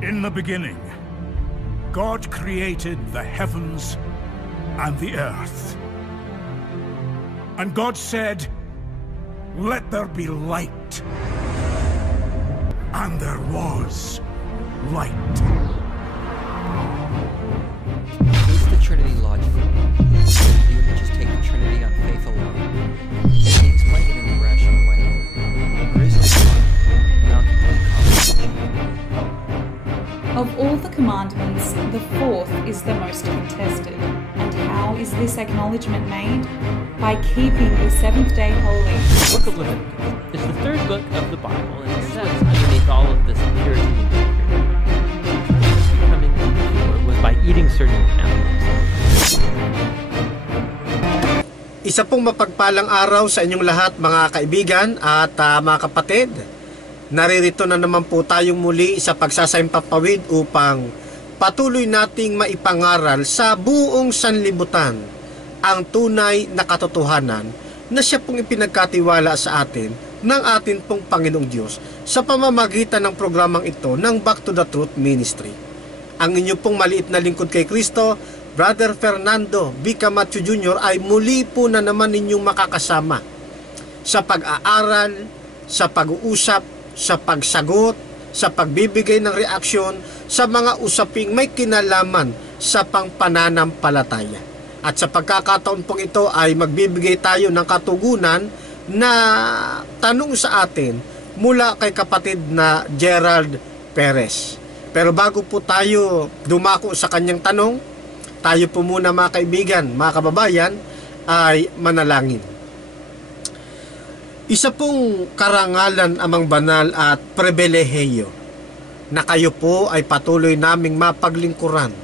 In the beginning, God created the heavens and the earth. And God said, "Let there be light." And there was light. Is the Trinity logical? Do you just take the Trinity on faith alone? Can you explain it in a rational way? Or is it beyond complete comprehension? Of all the commandments, the fourth is the most contested. And how is this acknowledgement made? By keeping the seventh day holy. The book of Leviticus is the third book of the Bible, and it says underneath all of this purity and becoming pure was by eating certain animals. Isa pong mapagpalang araw sa inyong lahat, mga kaibigan at mga kapatid. Naririto na naman po tayong muli sa pagsasaimpapawid upang patuloy nating maipangaral sa buong sanlibutan ang tunay na katotohanan na siya pong ipinagkatiwala sa atin ng atin pong Panginoong Diyos sa pamamagitan ng programang ito ng Back to the Truth Ministry. Ang inyo pong maliit na lingkod kay Kristo, Brother Fernando B. Camacho Jr. ay muli po na naman ninyong makakasama sa pag-aaral, sa pag-uusap, sa pagsagot, sa pagbibigay ng reaksyon sa mga usaping may kinalaman sa pangpananampalataya. At sa pagkakataon pong ito ay magbibigay tayo ng katugunan na tanong sa atin mula kay kapatid na Gerald Perez. Pero bago po tayo dumako sa kanyang tanong, tayo po muna mga kaibigan, mga kababayan, ay manalangin. Isa pong karangalan amang banal at pribilehiyo na kayo po ay patuloy naming mapaglingkuran,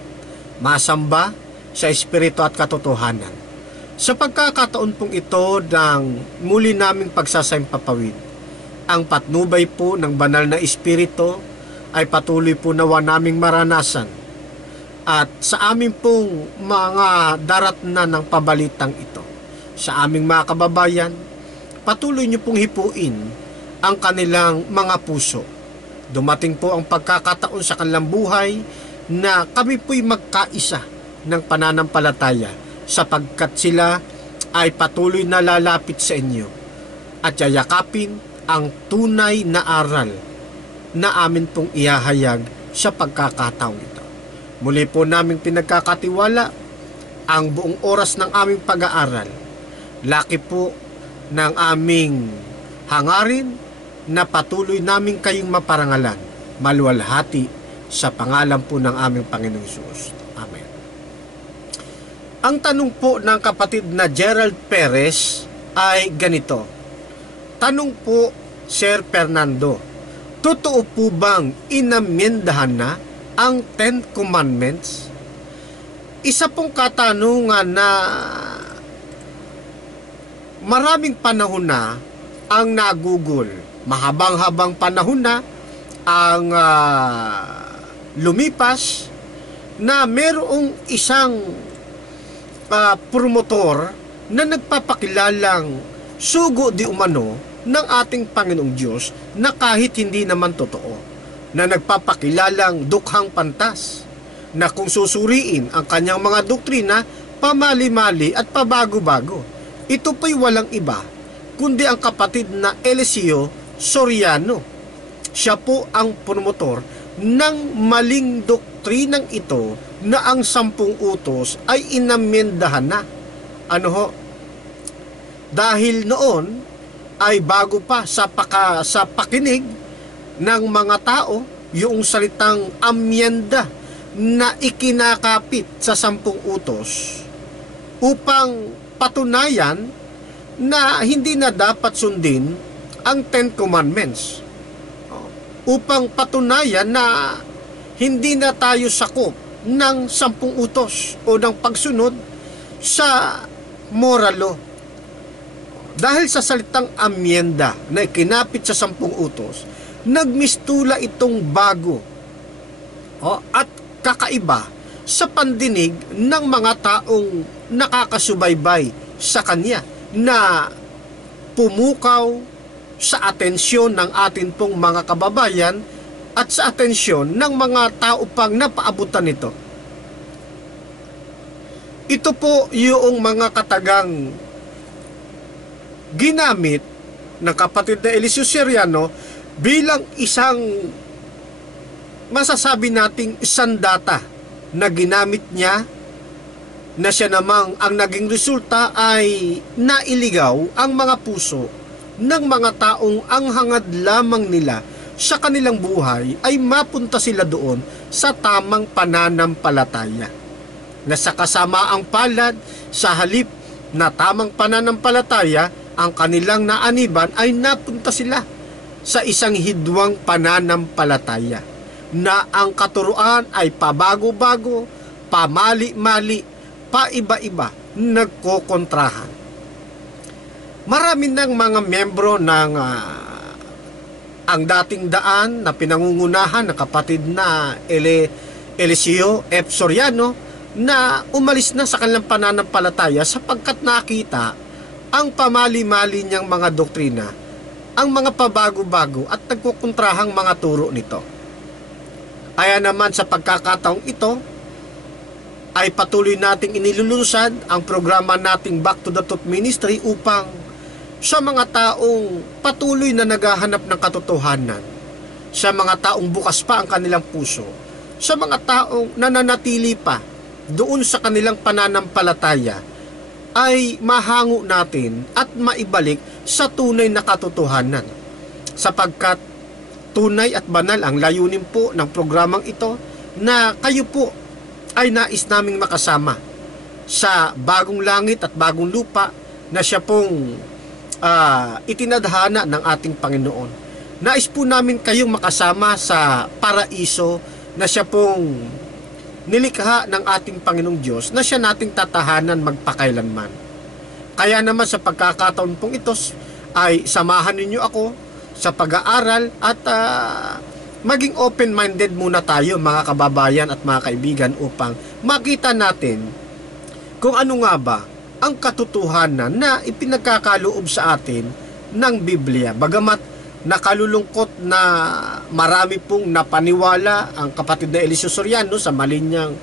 masamba sa espiritu at katotohanan. Sa pagkakataon pong ito ng muli naming pagsasaimpapawid, ang patnubay po ng banal na espiritu ay patuloy po nawa naming maranasan. At sa amin pong mga daratnan ng pabalitang ito, sa aming mga kababayan, patuloy niyo pong hipuin ang kanilang mga puso. Dumating po ang pagkakataon sa kanilang buhay na kami po'y magkaisa ng pananampalataya sapagkat sila ay patuloy na lalapit sa inyo at yayakapin ang tunay na aral na amin pong ihahayag sa pagkakataong ito. Muli po naming pinagkakatiwala ang buong oras ng aming pag-aaral. Laki po ng aming hangarin na patuloy namin kayong maparangalan, maluwalhati sa pangalan po ng aming Panginoong Hesus. Amen. Ang tanong po ng kapatid na Gerald Perez ay ganito. Tanong po, Sir Fernando, totoo po bang inamyendahan na ang Ten Commandments? Isa pong katanungan na maraming panahon na ang nagugol. Mahabang-habang panahon na ang lumipas na merong isang promotor na nagpapakilalang sugo di umano ng ating Panginoong Diyos na kahit hindi naman totoo, na nagpapakilalang dukhang pantas, na kung susuriin ang kanyang mga doktrina, pamali-mali at pabago-bago. Ito po'y walang iba, kundi ang kapatid na Eliseo Soriano. Siya po ang promotor ng maling doktrinang ito na ang 10 utos ay inamyendahan na. Ano ho? Dahil noon ay bago pa sa pakinig ng mga tao yung salitang amyenda na ikinakapit sa 10 utos upang patunayan na hindi na dapat sundin ang Ten Commandments, upang patunayan na hindi na tayo sakop ng 10 utos o ng pagsunod sa moral law. Dahil sa salitang amyenda na ikinapit sa 10 utos, nagmistula itong bago at kakaiba sa pandinig ng mga taong nakakasubaybay sa kanya, na pumukaw sa atensyon ng atin pong mga kababayan at sa atensyon ng mga tao pang napaabutan nito. Ito po yung mga katagang ginamit ng kapatid na Eliseo Soriano bilang isang masasabi nating sandata na ginamit niya, na siya namang ang naging resulta ay nailigaw ang mga puso ng mga taong ang hangad lamang nila sa kanilang buhay ay mapunta sila doon sa tamang pananampalataya. Na sa kasamaang palad, sa halip na tamang pananampalataya, ang kanilang naaniban ay napunta sila sa isang hidwang pananampalataya na ang katuruan ay pabago-bago, pamali-mali, paiba-iba, nagkokontrahan. Marami ng mga membro ng ang dating daan na pinangungunahan ng kapatid na Eliseo F. Soriano na umalis na sa kanilang pananampalataya sapagkat nakita ang pamali-mali niyang mga doktrina, ang mga pabago-bago at nagkukontrahang mga turo nito. Kaya naman sa pagkakataong ito, ay patuloy nating inilulusad ang programa nating Back to the Truth Ministry upang sa mga taong patuloy na naghahanap ng katotohanan, sa mga taong bukas pa ang kanilang puso, sa mga taong nananatili pa doon sa kanilang pananampalataya, ay mahango natin at maibalik sa tunay na katotohanan. Sapagkat tunay at banal ang layunin po ng programang ito na kayo po ay nais naming makasama sa bagong langit at bagong lupa na siya pong itinadhana ng ating Panginoon. Nais po namin kayong makasama sa paraiso na siya pong nilikha ng ating Panginoong Diyos na siya nating tatahanan magpakailanman. Kaya naman sa pagkakataon pong ito ay samahan ninyo ako sa pag-aaral at maging open-minded muna tayo mga kababayan at mga kaibigan upang makita natin kung ano nga ba ang katotohanan na ipinagkakaloob sa atin ng Biblia. Bagamat nakalulungkot na marami pong napaniwala ang kapatid na Eliseo Soriano sa mali niyang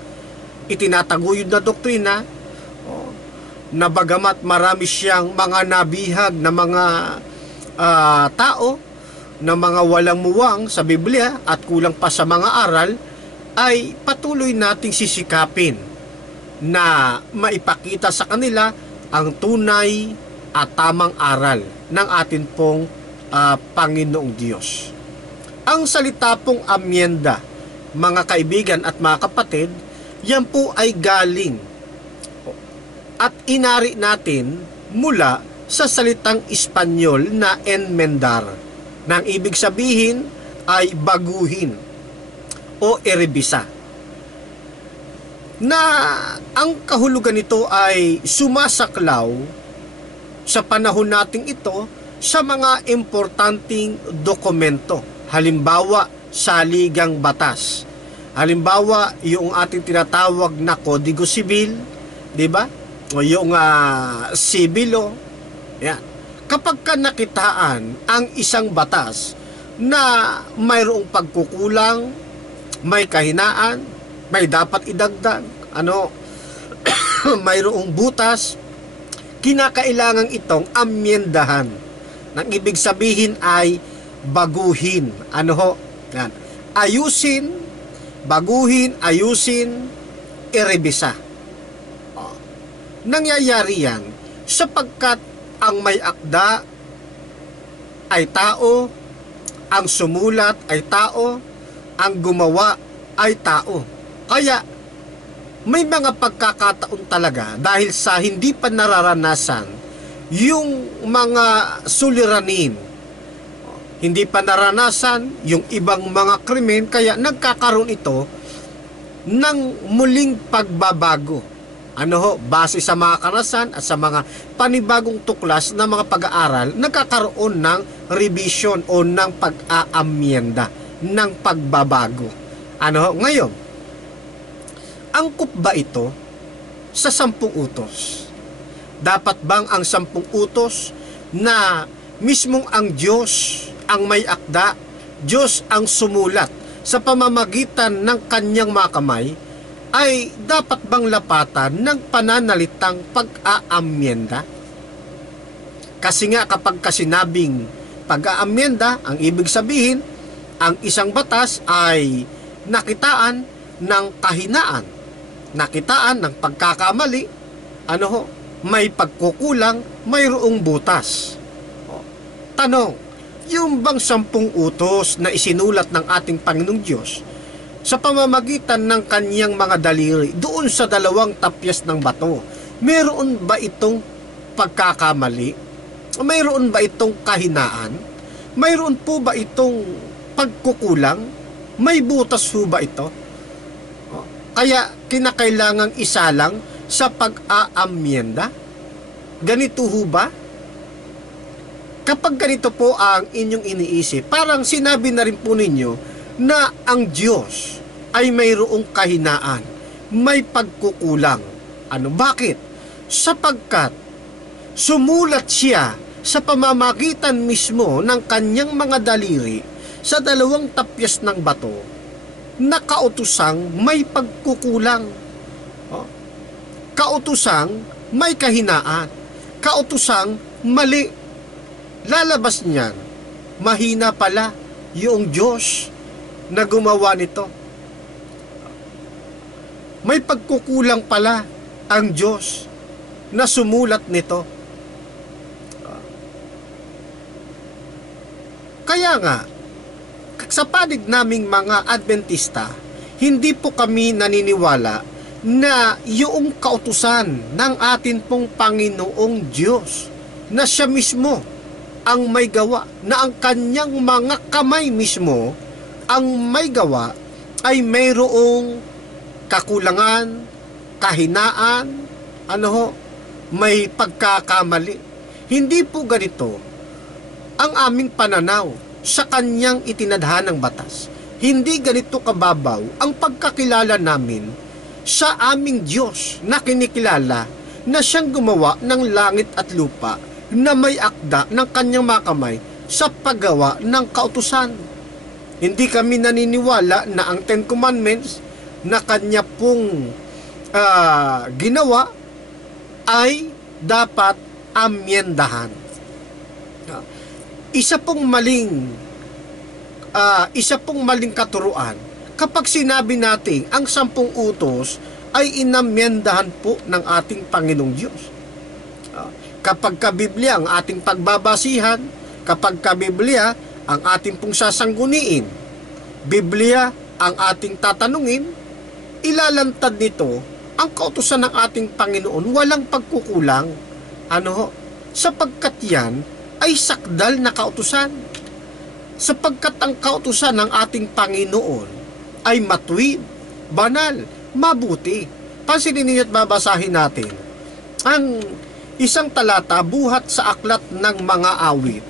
itinataguyod na doktrina, na bagamat marami siyang mga nabihag na mga tao na mga walang muwang sa Biblia at kulang pa sa mga aral, ay patuloy nating sisikapin na maipakita sa kanila ang tunay at tamang aral ng atin pong Panginoong Diyos. Ang salita pong amyenda, mga kaibigan at mga kapatid, yan po ay galing at inari natin mula sa salitang Espanyol na enmendar, na ang ibig sabihin ay baguhin o erebisa, na ang kahulugan nito ay sumasaklaw sa panahon nating ito sa mga importanteng dokumento. Halimbawa, saligang batas. Halimbawa, yung ating tinatawag na Kodigo Sibil, di ba? O yung civil law. Yan. Kapag ka nakitaan ang isang batas na mayroong pagkukulang, may kahinaan, may dapat idagdag, mayroong butas, kinakailangan itong amyendahan. Nang ibig sabihin ay baguhin. Yan. Ayusin, baguhin, ayusin, irebisa. Nangyayari yan sapagkat ang may akda ay tao, ang sumulat ay tao, ang gumawa ay tao. Kaya may mga pagkakataon talaga dahil sa hindi pa nararanasan yung mga suliranin, hindi pa naranasan yung ibang mga krimen, kaya nagkakaroon ito ng muling pagbabago. Base sa mga karasan at sa mga panibagong tuklas na mga pag-aaral, nagkakaroon ng revision o ng pag-aamyenda, ng pagbabago. Ngayon, angkop ba ito sa 10 utos? Dapat bang ang 10 utos na mismong ang Diyos ang may akda, Diyos ang sumulat sa pamamagitan ng kanyang mga kamay ay dapat bang lapatan ng pananalitang pag-aamyenda? Kasi nga kapag kasinabing pag-aamyenda, ang ibig sabihin, ang isang batas ay nakitaan ng kahinaan, nakitaan ng pagkakamali, may pagkukulang, mayroong butas. Tanong, yung bang 10 utos na isinulat ng ating Panginoong Diyos sa pamamagitan ng kanyang mga daliri doon sa 2 tapyas ng bato, mayroon ba itong pagkakamali? Mayroon ba itong kahinaan? Mayroon po ba itong pagkukulang? May butas po ba ito? Kaya kinakailangang isa lang sa pag-aamyenda? Ganito ho ba? Kapag ganito po ang inyong iniisip, parang sinabi na rin po ninyo na ang Diyos ay mayroong kahinaan, may pagkukulang. Bakit? Sapagkat sumulat siya sa pamamagitan mismo ng kanyang mga daliri sa 2 tapyas ng bato na kautusang may pagkukulang. Kautusang may kahinaan. Kautusang mali. Lalabas niyan, mahina pala yung Diyos na gumawa nito. May pagkukulang pala ang Diyos na sumulat nito. Kaya nga, sa panig naming mga Adventista, hindi po kami naniniwala na yung kautusan ng atin pong Panginoong Diyos na siya mismo ang may gawa, na ang kanyang mga kamay mismo ang may gawa ay mayroong kakulangan, kahinaan, may pagkakamali. Hindi po ganito ang aming pananaw sa kanyang itinadhanang batas. Hindi ganito kababaw ang pagkakilala namin sa aming Diyos na kinikilala na siyang gumawa ng langit at lupa na may akda ng kanyang mga kamay sa paggawa ng kautusan. Hindi kami naniniwala na ang 10 Commandments na kanya pong ginawa ay dapat amyendahan. Isa pong maling katuruan kapag sinabi natin ang 10 utos ay inamyendahan po ng ating Panginoong Diyos. Kapag ka-Biblia ang ating pagbabasihan, kapag ka-Biblia ang ating pong sasangguniin, Biblia ang ating tatanungin, ilalantad nito ang kautusan ng ating Panginoon, walang pagkukulang. Sapagkat yan ay sakdal na kautusan. Sapagkat ang kautusan ng ating Panginoon ay matuwid, banal, mabuti. Pansinin ninyo at babasahin natin ang isang talata buhat sa aklat ng mga awit.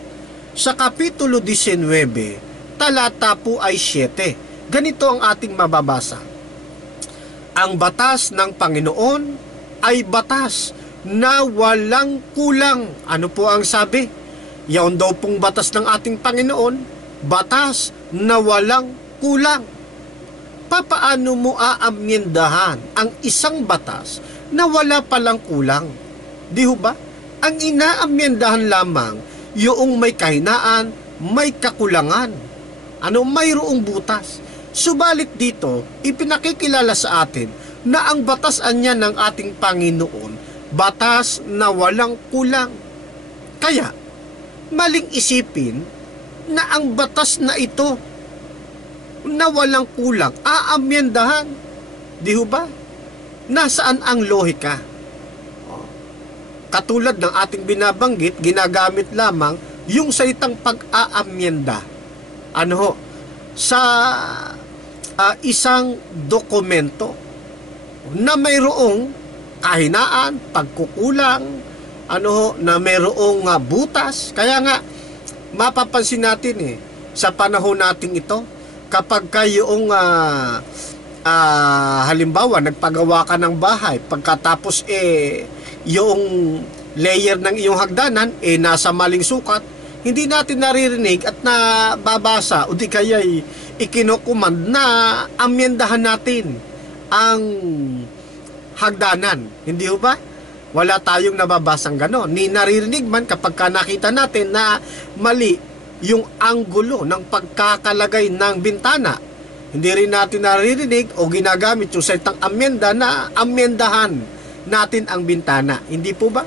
Sa Kapitulo 19, talata po ay 7. Ganito ang ating mababasa. Ang batas ng Panginoon ay batas na walang kulang. Ano po ang sabi? Yaon daw pong batas ng ating Panginoon, batas na walang kulang. Papaano mo aamyendahan ang isang batas na wala palang kulang? Di ho ba? Ang inaamyendahan lamang yung may kahinaan, may kakulangan. Mayroong butas. Subalit dito, ipinakikilala sa atin na ang batasan niya ng ating Panginoon, batas na walang kulang. Kaya, maling isipin na ang batas na ito na walang kulang, aamyendahan. Di ho ba? Nasaan ang lohika? Katulad ng ating binabanggit, ginagamit lamang yung salitang pag-aamyenda. Sa isang dokumento na mayroong kahinaan, pagkukulang, na mayroong butas. Kaya nga, mapapansin natin sa panahon nating ito, kapag kayong halimbawa, nagpagawa ka ng bahay, pagkatapos yung layer ng iyong hagdanan nasa maling sukat, hindi natin naririnig at nababasa o di kaya'y ikinocommand na amyendahan natin ang hagdanan. Hindi ho ba? Wala tayong nababasang gano'n. Ni naririnig man kapag nakita natin na mali yung anggulo ng pagkakalagay ng bintana. Hindi rin natin naririnig o ginagamit yung salitang amyenda na amyendahan natin ang bintana. Hindi po ba?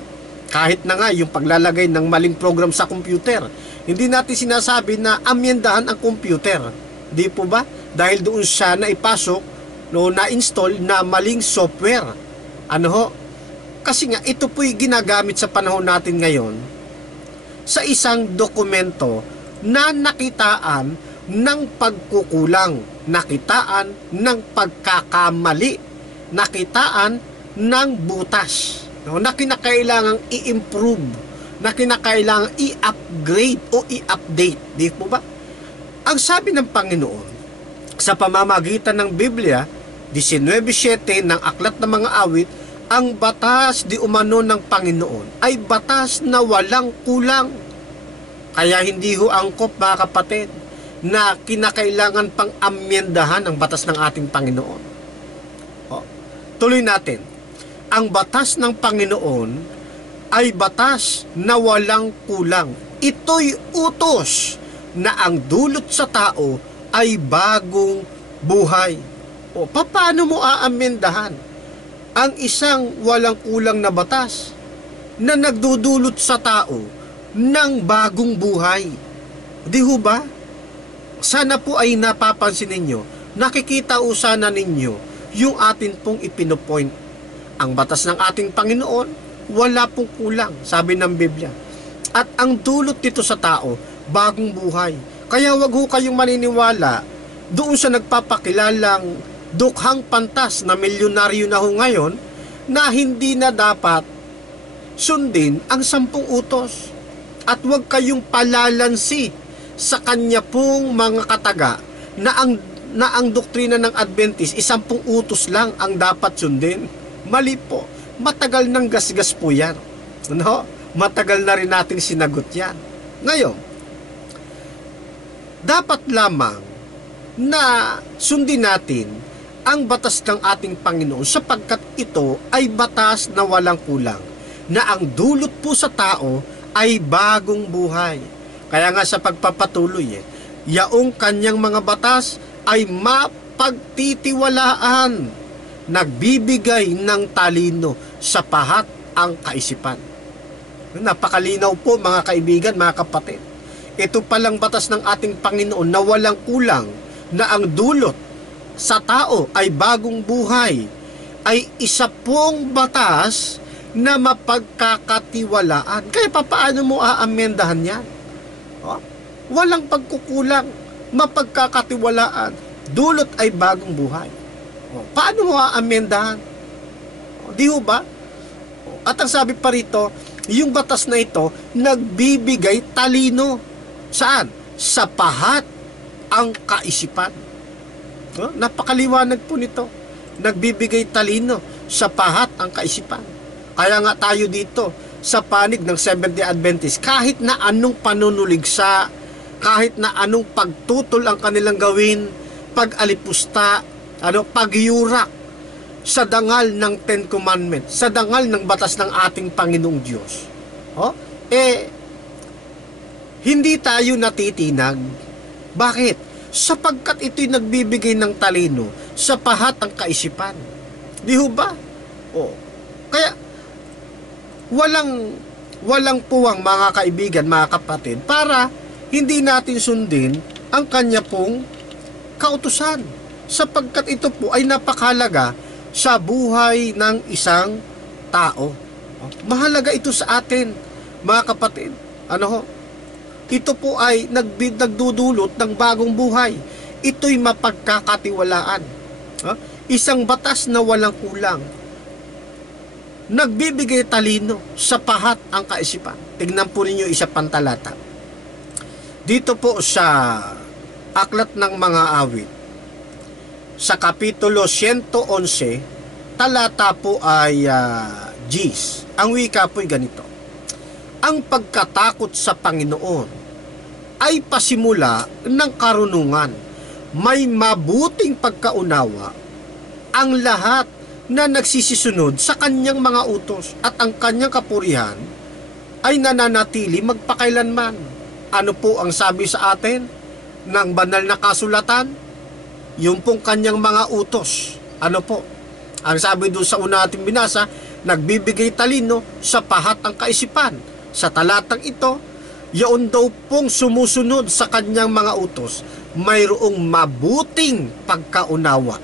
Kahit na nga yung paglalagay ng maling program sa computer, hindi natin sinasabi na amyendahan ang computer. Hindi po ba? Dahil doon siya na ipasok na-install na maling software. Ano ho? Kasi nga, ito po'y ginagamit sa panahon natin ngayon sa isang dokumento na nakitaan ng pagkukulang, nakitaan ng pagkakamali, nakitaan ng butas, na kinakailangang i-improve, na kinakailangang i-upgrade o i-update. Di po ba? Ang sabi ng Panginoon sa pamamagitan ng Biblia, 19:7 ng Aklat ng Mga Awit, ang batas di umano ng Panginoon ay batas na walang kulang. Kaya hindi ho angkop, mga kapatid, na kinakailangan pang amyendahan ang batas ng ating Panginoon. Tuloy natin. Ang batas ng Panginoon ay batas na walang kulang. Ito'y utos na ang dulot sa tao ay bagong buhay. O paano mo aamyendahan ang isang walang kulang na batas na nagdudulot sa tao ng bagong buhay? Di ho ba? Sana po ay napapansin ninyo, nakikita o sana ninyo yung atin pong ipinopoint. Ang batas ng ating Panginoon, wala pong kulang, sabi ng Biblia. At ang dulot nito sa tao, bagong buhay. Kaya wag ho kayong maniniwala doon sa nagpapakilalang dukhang pantas na milyonaryo na ho ngayon na hindi na dapat sundin ang 10 utos. At huwag kayong palalansi sa kanya pong mga kataga na ang doktrina ng Adventist, 10 utos lang ang dapat sundin. Mali po. Matagal ng gasgas po yan. No? Matagal na rin nating sinagot yan. Ngayon, dapat lamang na sundin natin ang batas ng ating Panginoon sapagkat ito ay batas na walang kulang, na ang dulot po sa tao ay bagong buhay. Kaya nga sa pagpapatuloy, yaong kanyang mga batas ay mapagtitiwalaan, nagbibigay ng talino sa pahat ang kaisipan. Napakalinaw po, mga kaibigan, mga kapatid. Ito palang batas ng ating Panginoon na walang kulang, na ang dulot sa tao ay bagong buhay, ay isa pong batas na mapagkakatiwalaan. Kaya paano mo aamyendahan yan? Walang pagkukulang, mapagkakatiwalaan, dulot ay bagong buhay. Paano mo aamyendahan? Di ho ba? At ang sabi pa rito, yung batas na ito nagbibigay talino. Saan? Sa pahat ang kaisipan. Napakaliwanag po nito. Nagbibigay talino sa pahat ang kaisipan. Kaya nga tayo dito sa panig ng Seventh-day Adventist, kahit na anong panunuligsa, kahit na anong pagtutol ang kanilang gawin, pag-alipusta, pagyurak sa dangal ng Ten Commandments, sa dangal ng batas ng ating Panginoong Diyos, hindi tayo natitinag. Bakit? Sapagkat ito'y nagbibigay ng talino sa pahat ang kaisipan. Di ho ba? Kaya walang puwang, mga kaibigan, mga kapatid, para hindi natin sundin ang kanya pong kautusan. Sapagkat ito po ay napakahalaga sa buhay ng isang tao. Mahalaga ito sa atin, mga kapatid. Ito po ay nagdudulot ng bagong buhay. Ito'y mapagkakatiwalaan. Isang batas na walang kulang. Nagbibigay talino sa pahat ang kaisipan. Tignan po ninyo isa pang talata. Dito po sa Aklat ng Mga Awit, sa Kapitulo 111, talata po ay Gs. Ang wika po ay ganito. Ang pagkatakot sa Panginoon ay pasimula ng karunungan. may mabuting pagkaunawa ang lahat na nagsisisunod sa kanyang mga utos at ang kanyang kapurihan ay nananatili magpakailanman. Ano po ang sabi sa atin ng banal na kasulatan? Yung pong kanyang mga utos. Ano po? Ang sabi doon sa una nating binasa, nagbibigay talino sa pahat ang kaisipan. Sa talatang ito, yaon daw pong sumusunod sa kanyang mga utos, mayroong mabuting pagkaunawa.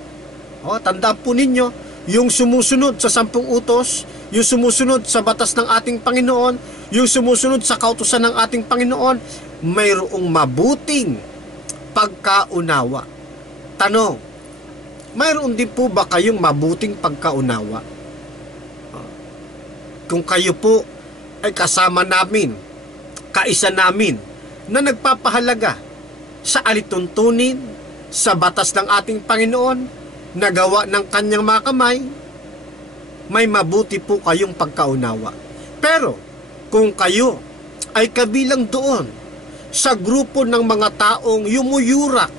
Tandaan po ninyo, yung sumusunod sa 10 utos, yung sumusunod sa batas ng ating Panginoon, yung sumusunod sa kautusan ng ating Panginoon, mayroong mabuting pagkaunawa. Tanong, mayroon din po ba kayong mabuting pagkaunawa? Kung kayo po ay kasama namin, kaisa namin, na nagpapahalaga sa alituntunin, sa batas ng ating Panginoon, na gawa ng kanyang mga kamay, may mabuti po kayong pagkaunawa. Pero, kung kayo ay kabilang doon sa grupo ng mga taong yumuyurak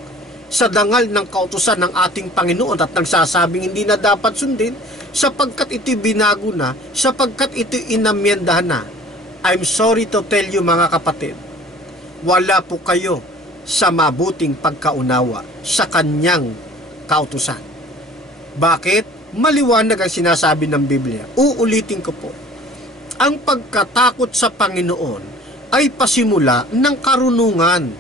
sa dangal ng kautusan ng ating Panginoon at nagsasabing hindi na dapat sundin, sapagkat ito'y binago na, sapagkat ito'y inamyendahan na, I'm sorry to tell you mga kapatid, wala po kayo sa mabuting pagkaunawa sa kanyang kautusan. Bakit? Maliwanag ang sinasabi ng Biblia. Uulitin ko po. Ang pagkatakot sa Panginoon ay pasimula ng karunungan.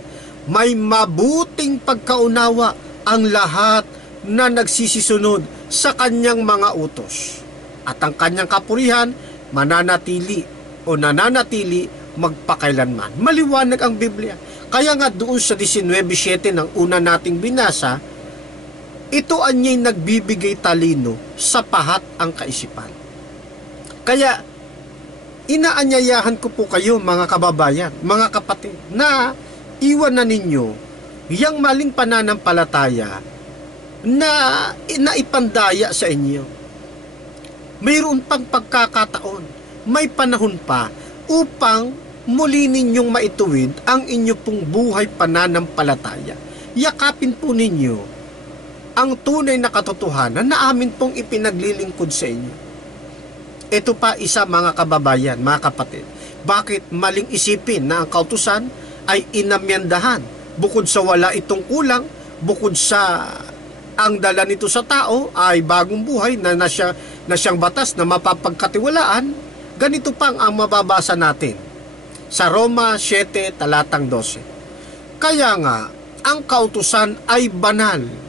May mabuting pagkaunawa ang lahat na nagsisisunod sa kanyang mga utos. At ang kanyang kapurihan nananatili magpakailanman. Maliwanag ang Biblia. Kaya nga doon sa 19:7 ng una nating binasa, ito anya'y nagbibigay talino sa pahat ang kaisipan. Kaya, inaanyayahan ko po kayo mga kababayan, mga kapatid, na iwan na ninyo yang maling pananampalataya na naipandaya sa inyo. Mayroon pang pagkakataon, may panahon pa upang muli ninyong maituwid ang inyo pong buhay pananampalataya. Yakapin po ninyo ang tunay na katotohanan na amin pong ipinaglilingkod sa inyo. Ito pa isa mga kababayan, mga kapatid. Bakit maling isipin na ang kautusan ay inamyendahan? Bukod sa wala itong kulang, bukod sa ang dala nito sa tao ay bagong buhay na siyang batas na mapapagkatiwalaan, ganito pang ang mababasa natin sa Roma 7 talatang 12. Kaya nga, ang kautusan ay banal,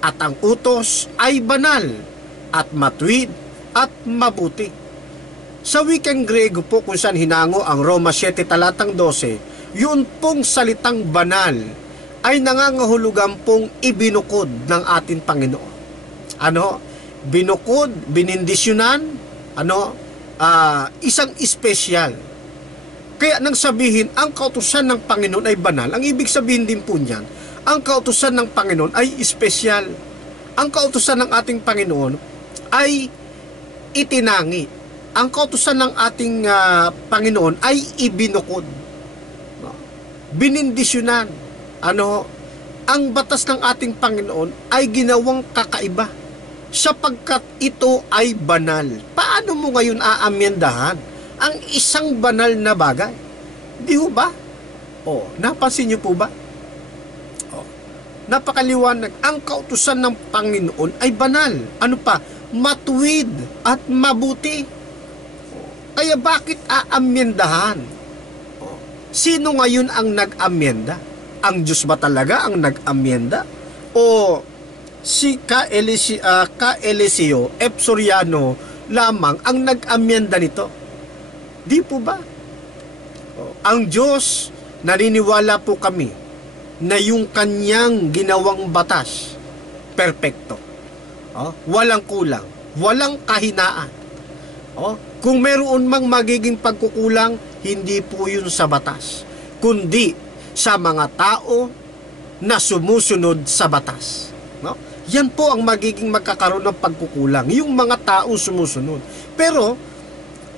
at ang utos ay banal, at matuwid, at mabuti. Sa wikang Grego po kung saan hinango ang Roma 7 talatang 12, yun pong salitang banal ay nangangahulugan pong ibinukod ng ating Panginoon. Binukod, binindisyonan, isang espesyal. Kaya nang sabihin, ang kautusan ng Panginoon ay banal, ang ibig sabihin din po niyan, ang kautusan ng Panginoon ay espesyal. Ang kautusan ng ating Panginoon ay itinangi. Ang kautusan ng ating Panginoon ay ibinukod. Binindisyonan. Ang batas ng ating Panginoon ay ginawang kakaiba sapagkat ito ay banal. Paano mo ngayon aamyendahan ang isang banal na bagay? Di ba? Napansin niyo po ba? Napakaliwanag, ang kautusan ng Panginoon ay banal. Matuwid at mabuti. Kaya bakit aamyendahan? Sino ngayon ang nag-amyenda? Ang Diyos ba talaga ang nag-amyenda? O si Ka-Eliseo F. Soriano lamang ang nag-amyenda nito? Di po ba? Ang Diyos, naniniwala po kami na yung kanyang ginawang batas, perpekto. Walang kulang, walang kahinaan. Kung meron mang magiging pagkukulang, hindi po yun sa batas, kundi sa mga tao na sumusunod sa batas. Yan po ang magiging magkakaroon ng pagkukulang, yung mga tao sumusunod. Pero,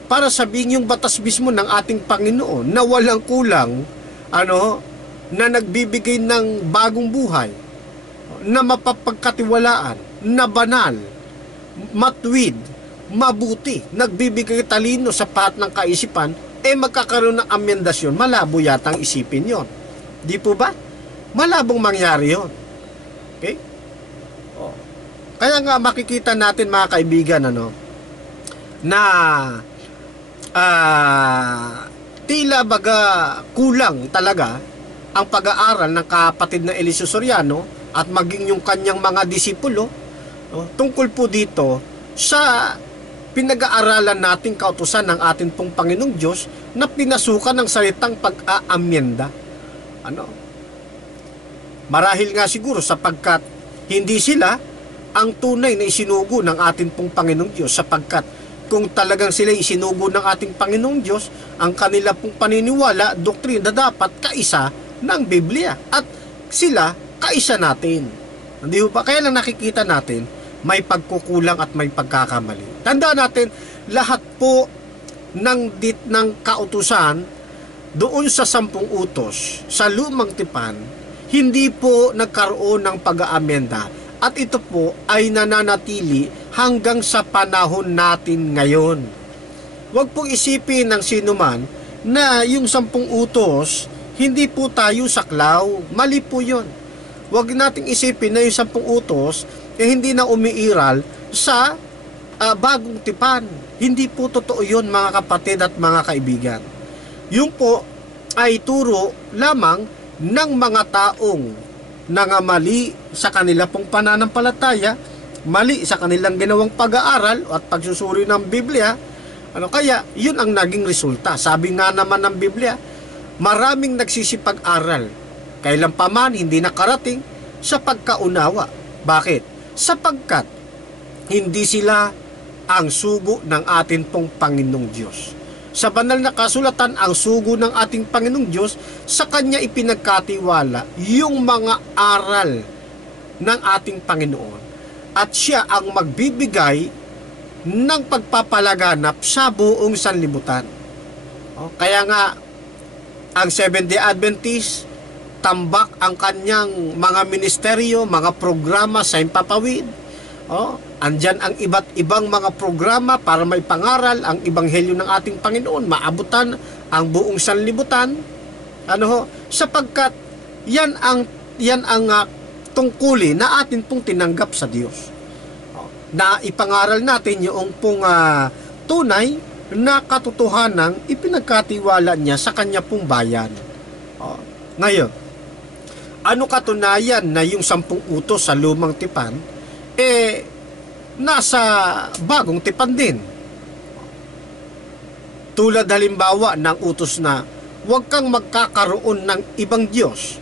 para sabihin yung batas mismo ng ating Panginoon na walang kulang, na nagbibigay ng bagong buhay, na mapapagkatiwalaan, na banal, matuwid, mabuti, nagbibigay talino sa pahat ng kaisipan, magkakaroon ng amendasyon. Malabo yatang isipin yon. Di po ba? Malabong mangyari yon. Okay? Kaya nga makikita natin mga kaibigan, na tila baga kulang talaga ang pag-aaral ng kapatid na Eliseo Soriano at maging yung kanyang mga disipulo tungkol po dito sa pinag-aaralan nating kautusan ng ating pong Panginoong Diyos na pinasukan ng salitang pag-aamyenda. Marahil nga siguro sapagkat hindi sila ang tunay na isinugo ng ating pong Panginoong Diyos, sapagkat kung talagang sila isinugo ng ating Panginoong Diyos, ang kanila pong paniniwala, doktrina dapat kaisa ng Biblia at sila kaisa natin. Hindi ba? Kaya lang nakikita natin may pagkukulang at may pagkakamali. Tandaan natin, lahat po ng kautusan doon sa 10 utos sa Lumang Tipan, hindi po nagkaroon ng pag-aamenda. At ito po ay nananatili hanggang sa panahon natin ngayon. Huwag pong isipin ng sinuman na yung 10 utos, hindi po tayo saklaw. Mali po yun. Huwag nating isipin na yung 10 utos, hindi na umiiral sa bagong tipan. Hindi po totoo yun mga kapatid at mga kaibigan. Yung po ay turo lamang ng mga taong nangamali sa kanila pong pananampalataya, mali sa kanilang ginawang pag-aaral at pagsusuri ng Biblia. Kaya yun ang naging resulta. Sabi nga naman ng Biblia, maraming nagsisipag-aral, kailanpaman hindi nakarating sa pagkaunawa. Bakit? Sapagkat hindi sila ang sugo ng ating pong Panginoong Diyos. Sa banal na kasulatan, ang sugo ng ating Panginoong Diyos, sa Kanya ipinagkatiwala yung mga aral ng ating Panginoon. At Siya ang magbibigay ng pagpapalaganap sa buong sanlibutan. Kaya nga, ang Seventh-day Adventist, tambak ang kanyang mga ministeryo, mga programa sa himpapawid. Andyan ang iba't ibang mga programa para may pangaral ang ebanghelyo ng ating Panginoon, maabutan ang buong sanlibutan. Sapagkat yan ang tungkulin na atin pong tinanggap sa Diyos. Na ipangaral natin yung pong tunay na katotohanang ipinagkatiwala niya sa kanya pong bayan. Ngayon, ano katunayan na yung 10 utos sa Lumang Tipan nasa Bagong Tipan din? Tulad halimbawa ng utos na huwag kang magkakaroon ng ibang Diyos.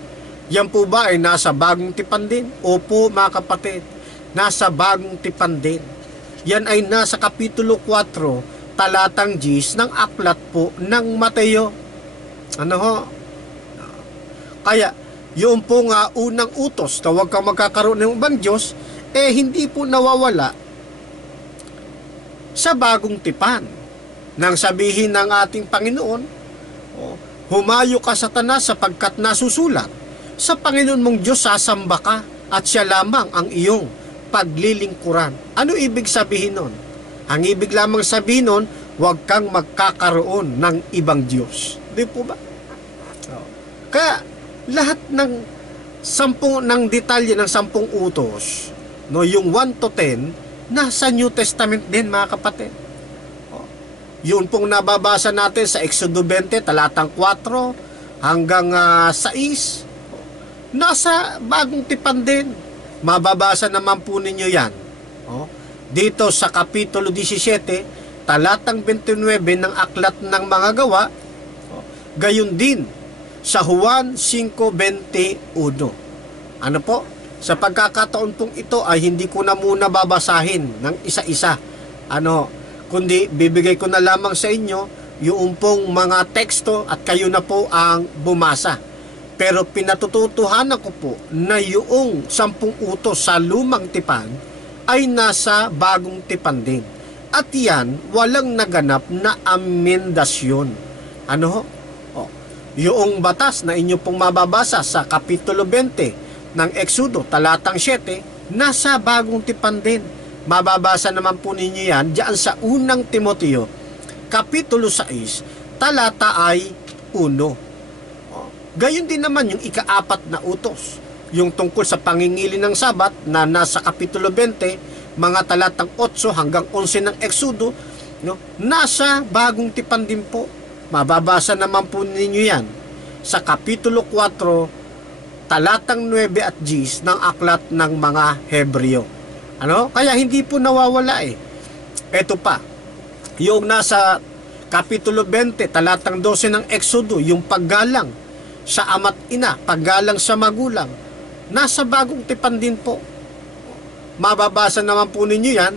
Yan po ba ay nasa Bagong Tipan din? Opo mga kapatid, nasa Bagong Tipan din. Yan ay nasa Kapitulo 4, talatang 10 ng aklat po ng Mateo. Kaya, yung po nga unang utos na huwag kang magkakaroon ng ibang Diyos, hindi po nawawala sa Bagong Tipan. Nang sabihin ng ating Panginoon, humayo ka Satanas sapagkat nasusulat, sa Panginoon mong Diyos sasamba ka at Siya lamang ang iyong paglilingkuran. Ano ibig sabihin nun? Ang ibig lamang sabihin nun, huwag kang magkakaroon ng ibang Diyos. Di po ba? Kaya lahat ng 10 ng detalye ng 10 utos, yung 1 to 10, nasa New Testament din mga kapatid. Yun pong nababasa natin sa Exodo 20, talatang 4 hanggang 6, nasa Bagong Tipan din. Mababasa naman po ninyo yan dito sa Kapitulo 17, talatang 29 ng Aklat ng Mga Gawa, gayon din sa Juan 5:21. Ano po? Sa pagkakataon pong ito ay hindi ko na muna babasahin ng isa-isa. Kundi bibigay ko na lamang sa inyo yung pong mga teksto at kayo na po ang bumasa. Pero pinatututuhanan ko po na yung 10 utos sa Lumang Tipan ay nasa Bagong Tipan din. At yan, walang naganap na amendasyon. Yung batas na inyo pong mababasa sa Kapitulo 20, ng Exodo, talatang 7, nasa bagong tipan din. Mababasa naman po ninyo yan diyan sa unang Timoteo, Kapitulo 6, talata ay 1. Gayon din naman yung ika-4 na utos, yung tungkol sa pangingili ng Sabat na nasa Kapitulo 20, mga talatang 8 hanggang 11 ng Exodo, no? Nasa bagong tipan din po. Mababasa naman po ninyo yan sa Kapitulo 4, talatang 9 at 10 ng aklat ng mga Hebreo. Kaya hindi po nawawala eh. Ito pa, yung nasa Kapitulo 20, talatang 12 ng Exodo, yung paggalang sa ama't ina, paggalang sa magulang, nasa bagong tipan din po. Mababasa naman po ninyo yan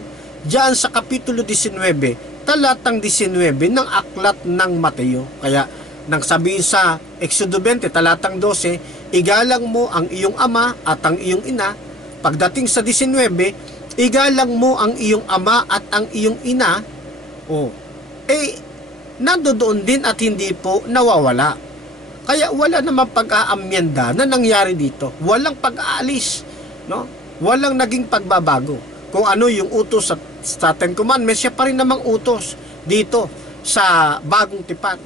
diyan sa Kapitulo 19, talatang 19 ng aklat ng Mateo. Kaya nang sabihin sa Exodo 20, talatang 12, igalang mo ang iyong ama at ang iyong ina. Pagdating sa 19, igalang mo ang iyong ama at ang iyong ina. Nandoon din at hindi po nawawala. Kaya wala namang pag-aamyenda na nangyari dito. Walang pag-aalis, no? Walang naging pagbabago. Kung ano yung utos sa Ten Commandments, siya pa rin namang utos dito sa bagong tipan.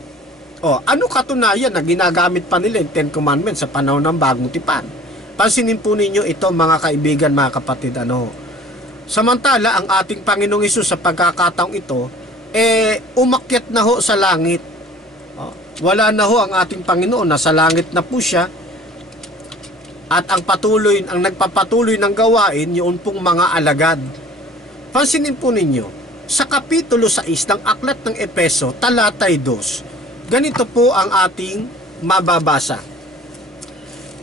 Ano katunayan na ginagamit pa nila yung Ten Commandments sa panahon ng bagong tipan? Pansinin po ninyo ito, mga kaibigan, mga kapatid. Samantala, ang ating Panginoong Hesus sa pagkakataong ito, umakyat na ho sa langit. Wala na ho ang ating Panginoon, nasa langit na po siya. At ang nagpapatuloy ng gawain, yun pong mga alagad. Pansinin po ninyo, sa Kapitulo 6 ng aklat ng Epeso, talatay 2, ganito po ang ating mababasa.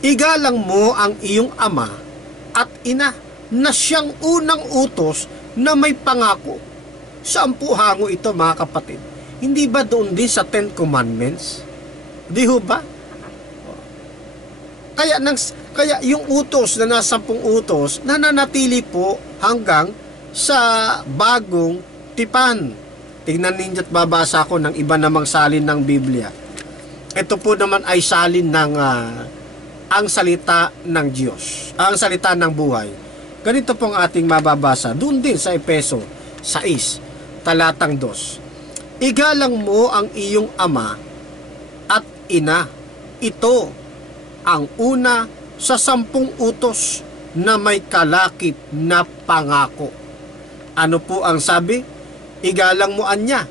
Igalang mo ang iyong ama at ina, na siyang unang utos na may pangako. Saan po hango ito, mga kapatid? Hindi ba doon din sa Ten Commandments? Di ho ba? Kaya yung utos na nasa 10 utos, nananatili po hanggang sa bagong tipan. Tingnan ninyo at babasa ko ng iba namang salin ng Biblia. Ito po naman ay salin ng ang salita ng Diyos, ang salita ng buhay. Ganito pong ating mababasa doon din sa Epeso 6, talatang 2. Igalang mo ang iyong ama at ina. Ito ang una sa 10 utos na may kalakip na pangako. Ano po ang sabi? Igalang mo anya,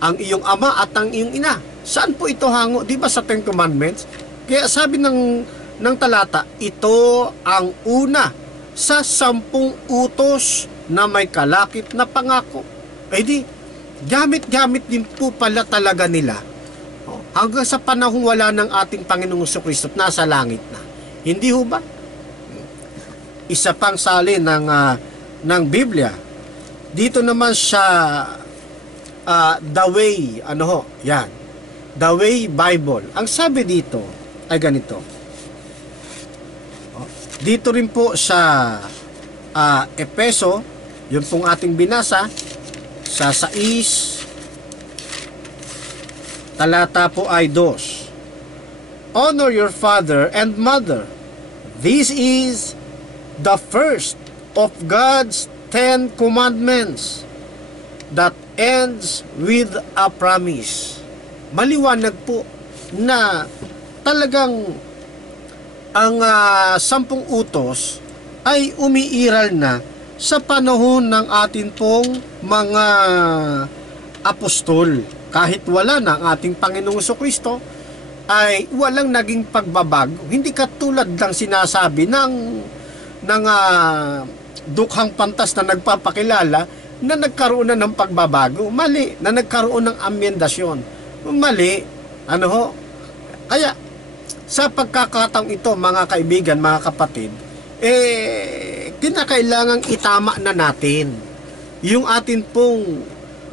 ang iyong ama at ang iyong ina. Saan po ito hango? Di ba sa Ten Commandments? Kaya sabi ng talata, ito ang una sa 10 utos na may kalakip na pangako. Gamit-gamit din po pala talaga nila. Hanggang sa panahong wala ng ating Panginoong Jesucristo at nasa langit na. Hindi ho ba? Isa pang salin ng Biblia. Dito naman sa The Way, yan. The Way Bible. Ang sabi dito ay ganito. Dito rin po sa Epeso, yun pong ating binasa, sa 6, talata po ay 2. Honor your father and mother. This is the first of God's 10 commandments that ends with a promise. Maliwanag po na talagang ang 10 utos ay umiiral na sa panahon ng atin pong mga apostol. Kahit wala na ang ating Panginoong Jesucristo, ay walang naging pagbabago. Hindi katulad ng sinasabi ng dukhang pantas na nagpapakilala na nagkaroon na ng pagbabago. Mali, na nagkaroon ng amyendasyon. Mali, Kaya, sa pagkakataong ito, mga kaibigan, mga kapatid, kinakailangang itama na natin yung atin pong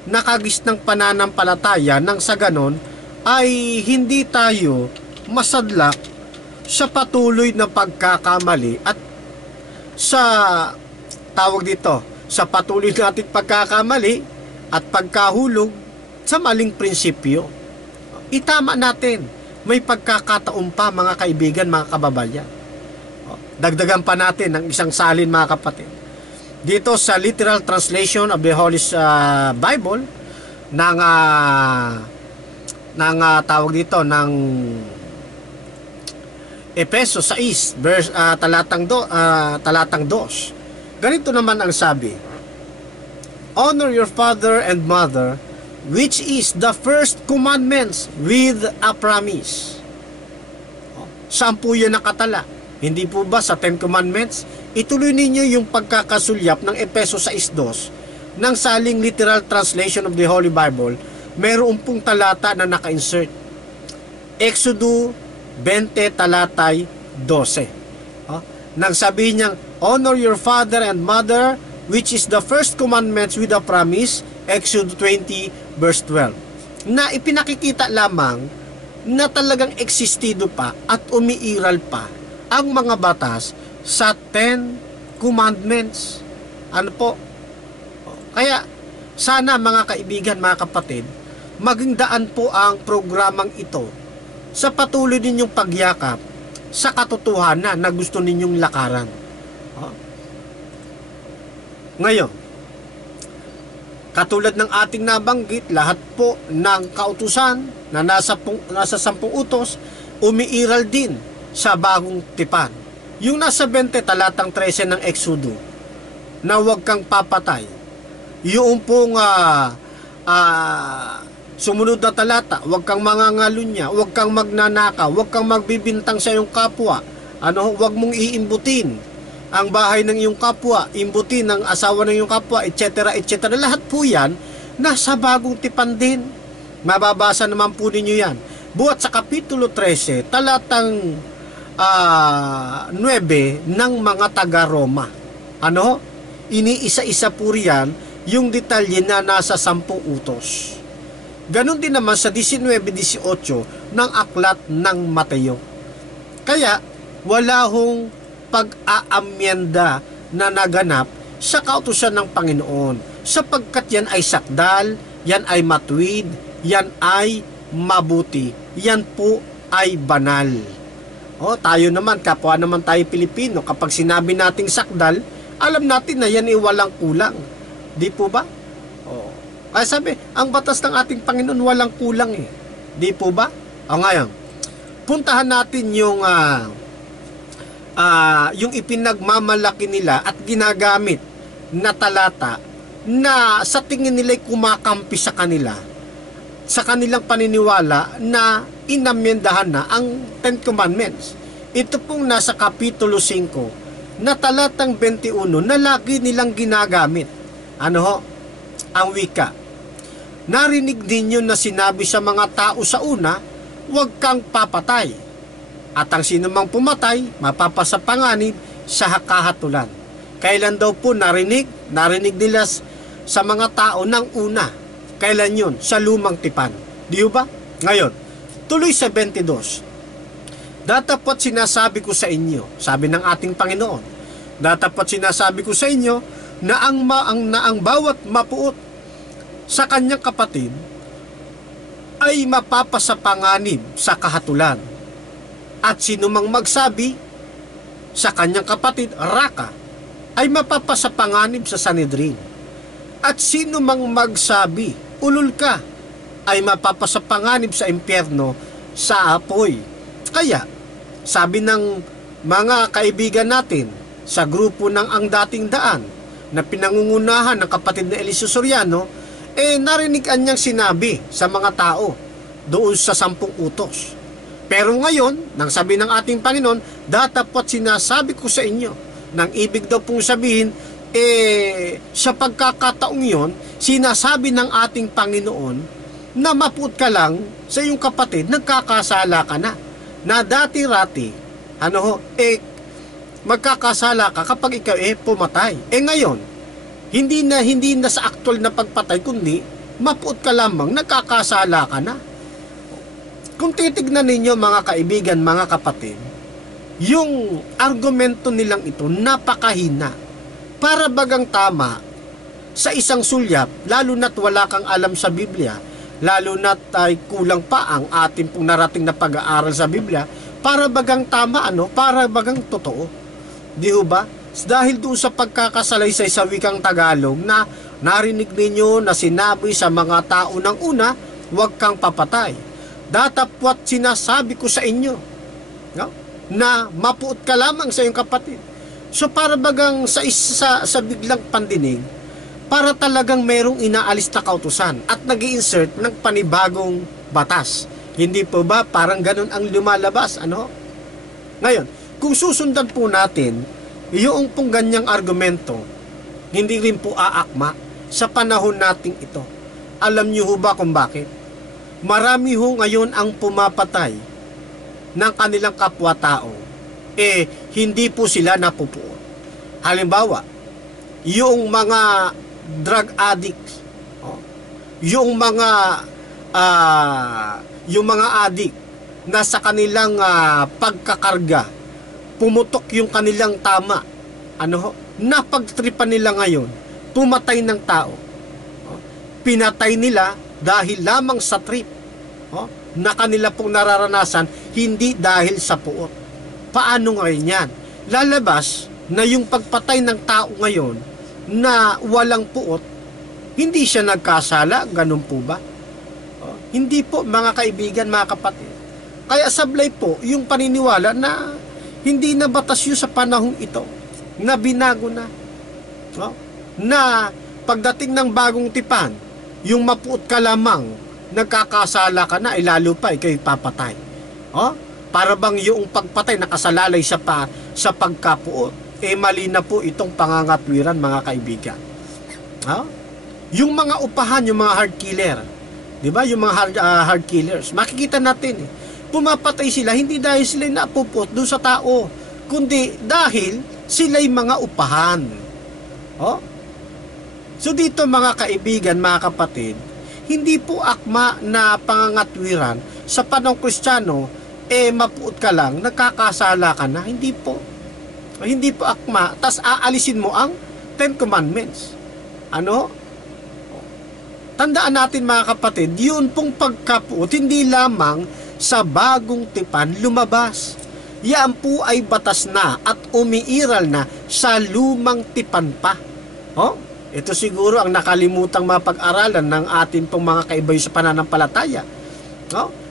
nakagisnang pananampalataya nang sa ganon ay hindi tayo masadlak sa patuloy na pagkakamali at sa patuloy nating pagkakamali at pagkahulog sa maling prinsipyo. Itama natin. May pagkakataon pa, mga kaibigan, mga kababayan. Dagdagan pa natin ng isang salin, mga kapatid. Dito sa literal translation of the Holy Bible ng tawag dito ng Efeso 6 verse talatang 2. Ganito naman ang sabi: Honor your father and mother, which is the first commandments with a promise. Saan po yan nakatala? Hindi po ba sa Ten Commandments? Ituloy ninyo yung pagkakasulyap ng Efeso 6:2 ng saling literal translation of the Holy Bible. Mayroon pong talata na naka-insert. Exodo 20 talatay 12. Nang sabihin niyang, honor your father and mother, which is the first commandments with a promise, Exodus 20 verse 12. Na ipinakikita lamang na talagang existido pa at umiiral pa ang mga batas sa 10 commandments. Ano po? Kaya sana mga kaibigan, mga kapatid, maging daan po ang programang ito sa patuloy ninyong pagyakap sa katotohanan na gusto ninyong lakaran. Ngayon, katulad ng ating nabanggit, lahat po ng kautusan na nasa 10 utos, umiiral din sa bagong tipan. Yung nasa 20 talatang 13 ng Exodo, na huwag kang papatay. Yung pong sumunod na talata, huwag kang mangangalunya, huwag kang magnanakaw, huwag kang magbibintang sa iyong kapwa, huwag mong iimbutin ang bahay ng iyong kapwa, imbutin ng asawa ng iyong kapwa, etc. etc. Lahat po yan nasa bagong tipan din. Mababasa naman po ninyo yan. Buhat sa Kapitulo 13, talatang 9 ng mga taga-Roma. Iniisa-isa po riyan yung detalye na nasa 10 utos. Ganon din naman sa 19-18 ng aklat ng Mateo. Kaya, wala hong pag-aamyenda na naganap sa kautusan ng Panginoon, sapagkat yan ay sakdal, yan ay matuwid, yan ay mabuti, yan po ay banal. Tayo naman, kapwa naman tayo Pilipino, kapag sinabi nating sakdal, alam natin na yan ay walang kulang. Di po ba? Kaya sabi, ang batas ng ating Panginoon walang kulang eh. Di po ba? Ngayon, puntahan natin yung ipinagmamalaki nila at ginagamit na talata na sa tingin nila'y kumakampi sa kanila, sa kanilang paniniwala na inamyendahan na ang Ten Commandments. Ito pong nasa Kapitulo 5 na talatang 21 na lagi nilang ginagamit. Ang wika. Narinig ninyo na sinabi sa mga tao sa una, huwag kang papatay. At ang sinumang pumatay, mapapasapanganib sa kahatulan. Kailan daw po narinig? Narinig nila sa mga tao ng una. Kailan yun? Sa lumang tipan. Di ba? Ngayon, tuloy sa 22. Datapot sinasabi ko sa inyo, sabi ng ating Panginoon, datapot sinasabi ko sa inyo na ang bawat mapuot sa kanyang kapatid ay mapapasapanganib sa kahatulan. At sinumang magsabi sa kanyang kapatid, raka, ay mapapasapanganib sa Sanhedrin. At sinumang magsabi, ulol ka, ay mapapasapanganib sa impyerno sa apoy. Kaya, sabi ng mga kaibigan natin sa grupo ng Ang Dating Daan na pinangungunahan ng kapatid na Eliseo Soriano, narinig niyang sinabi sa mga tao doon sa 10 utos. Pero ngayon, nang sabi ng ating Panginoon, datapot sinasabi ko sa inyo, nang ibig daw pong sabihin, sa pagkakataong yon, sinasabi ng ating Panginoon na mapuot ka lang sa iyong kapatid, nagkakasala ka na. Na dati-rati, magkakasala ka kapag ikaw pumatay. Ngayon, hindi na sa aktual na pagpatay, kundi mapuot ka lamang, nagkakasala ka na. Kung titignan ninyo mga kaibigan, mga kapatid, yung argumento nilang ito napakahina. Para bagang tama sa isang sulyap, lalo na't wala kang alam sa Biblia, lalo na't ay kulang pa ang ating pong narating na pag-aaral sa Biblia, para bagang tama, para bagang totoo. Di ho ba? Dahil doon sa pagkakasalaysay sa wikang Tagalog na narinig ninyo na sinabi sa mga tao ng una, huwag kang papatay. Datapwat sinasabi ko sa inyo, no? Na mapuot ka lamang sa iyong kapatid. So para bagang sa biglang pandinig, para talagang merong inaalis na kautusan at nag-i-insert ng panibagong batas. Hindi po ba parang ganun ang lumalabas? Ano? Ngayon, kung susundan po natin yung pong ganyang argumento, hindi rin po aakma sa panahon nating ito. Alam niyo ho ba kung bakit? Marami ho ngayon ang pumapatay ng kanilang kapwa-tao. Hindi po sila napupuot. Halimbawa, yung mga drug addicts, yung mga addict na sa kanilang pagkakarga, pumutok yung kanilang tama. Napagtripan nila ngayon, pumatay ng tao. Pinatay nila dahil lamang sa trip na kanila pong nararanasan, hindi dahil sa puot. Paano ngayon yan? Lalabas na yung pagpatay ng tao ngayon na walang puot, hindi siya nagkasala, ganun po ba? Hindi po, mga kaibigan, mga kapatid. Kaya sablay po yung paniniwala na hindi na batas yun sa panahong ito, na binago na. Na pagdating ng bagong tipan, yung mapuot ka lamang, nagkakasala ka na, lalo pa, ikaw'y papatay. Para bang yung pagpatay nakasalalay sa pagkapuot, mali na po itong pangangatwiran, mga kaibigan. Yung mga upahan, yung mga hard killer, di ba? Yung mga hard killers, makikita natin, pumapatay sila, hindi dahil sila napupot doon sa tao, kundi dahil sila'y mga upahan. So dito, mga kaibigan, mga kapatid, hindi po akma na pangangatwiran sa panahong Kristiyano, mapuot ka lang, nagkakasala ka na. Hindi po. Hindi po akma. Tas aalisin mo ang 10 Commandments. Tandaan natin, mga kapatid, yun pong pagkapuot, hindi lamang sa bagong tipan lumabas. Yan po ay batas na at umiiral na sa lumang tipan pa. Ito siguro ang nakalimutang mapag-aralan ng atin pong mga kaibay sa pananampalataya.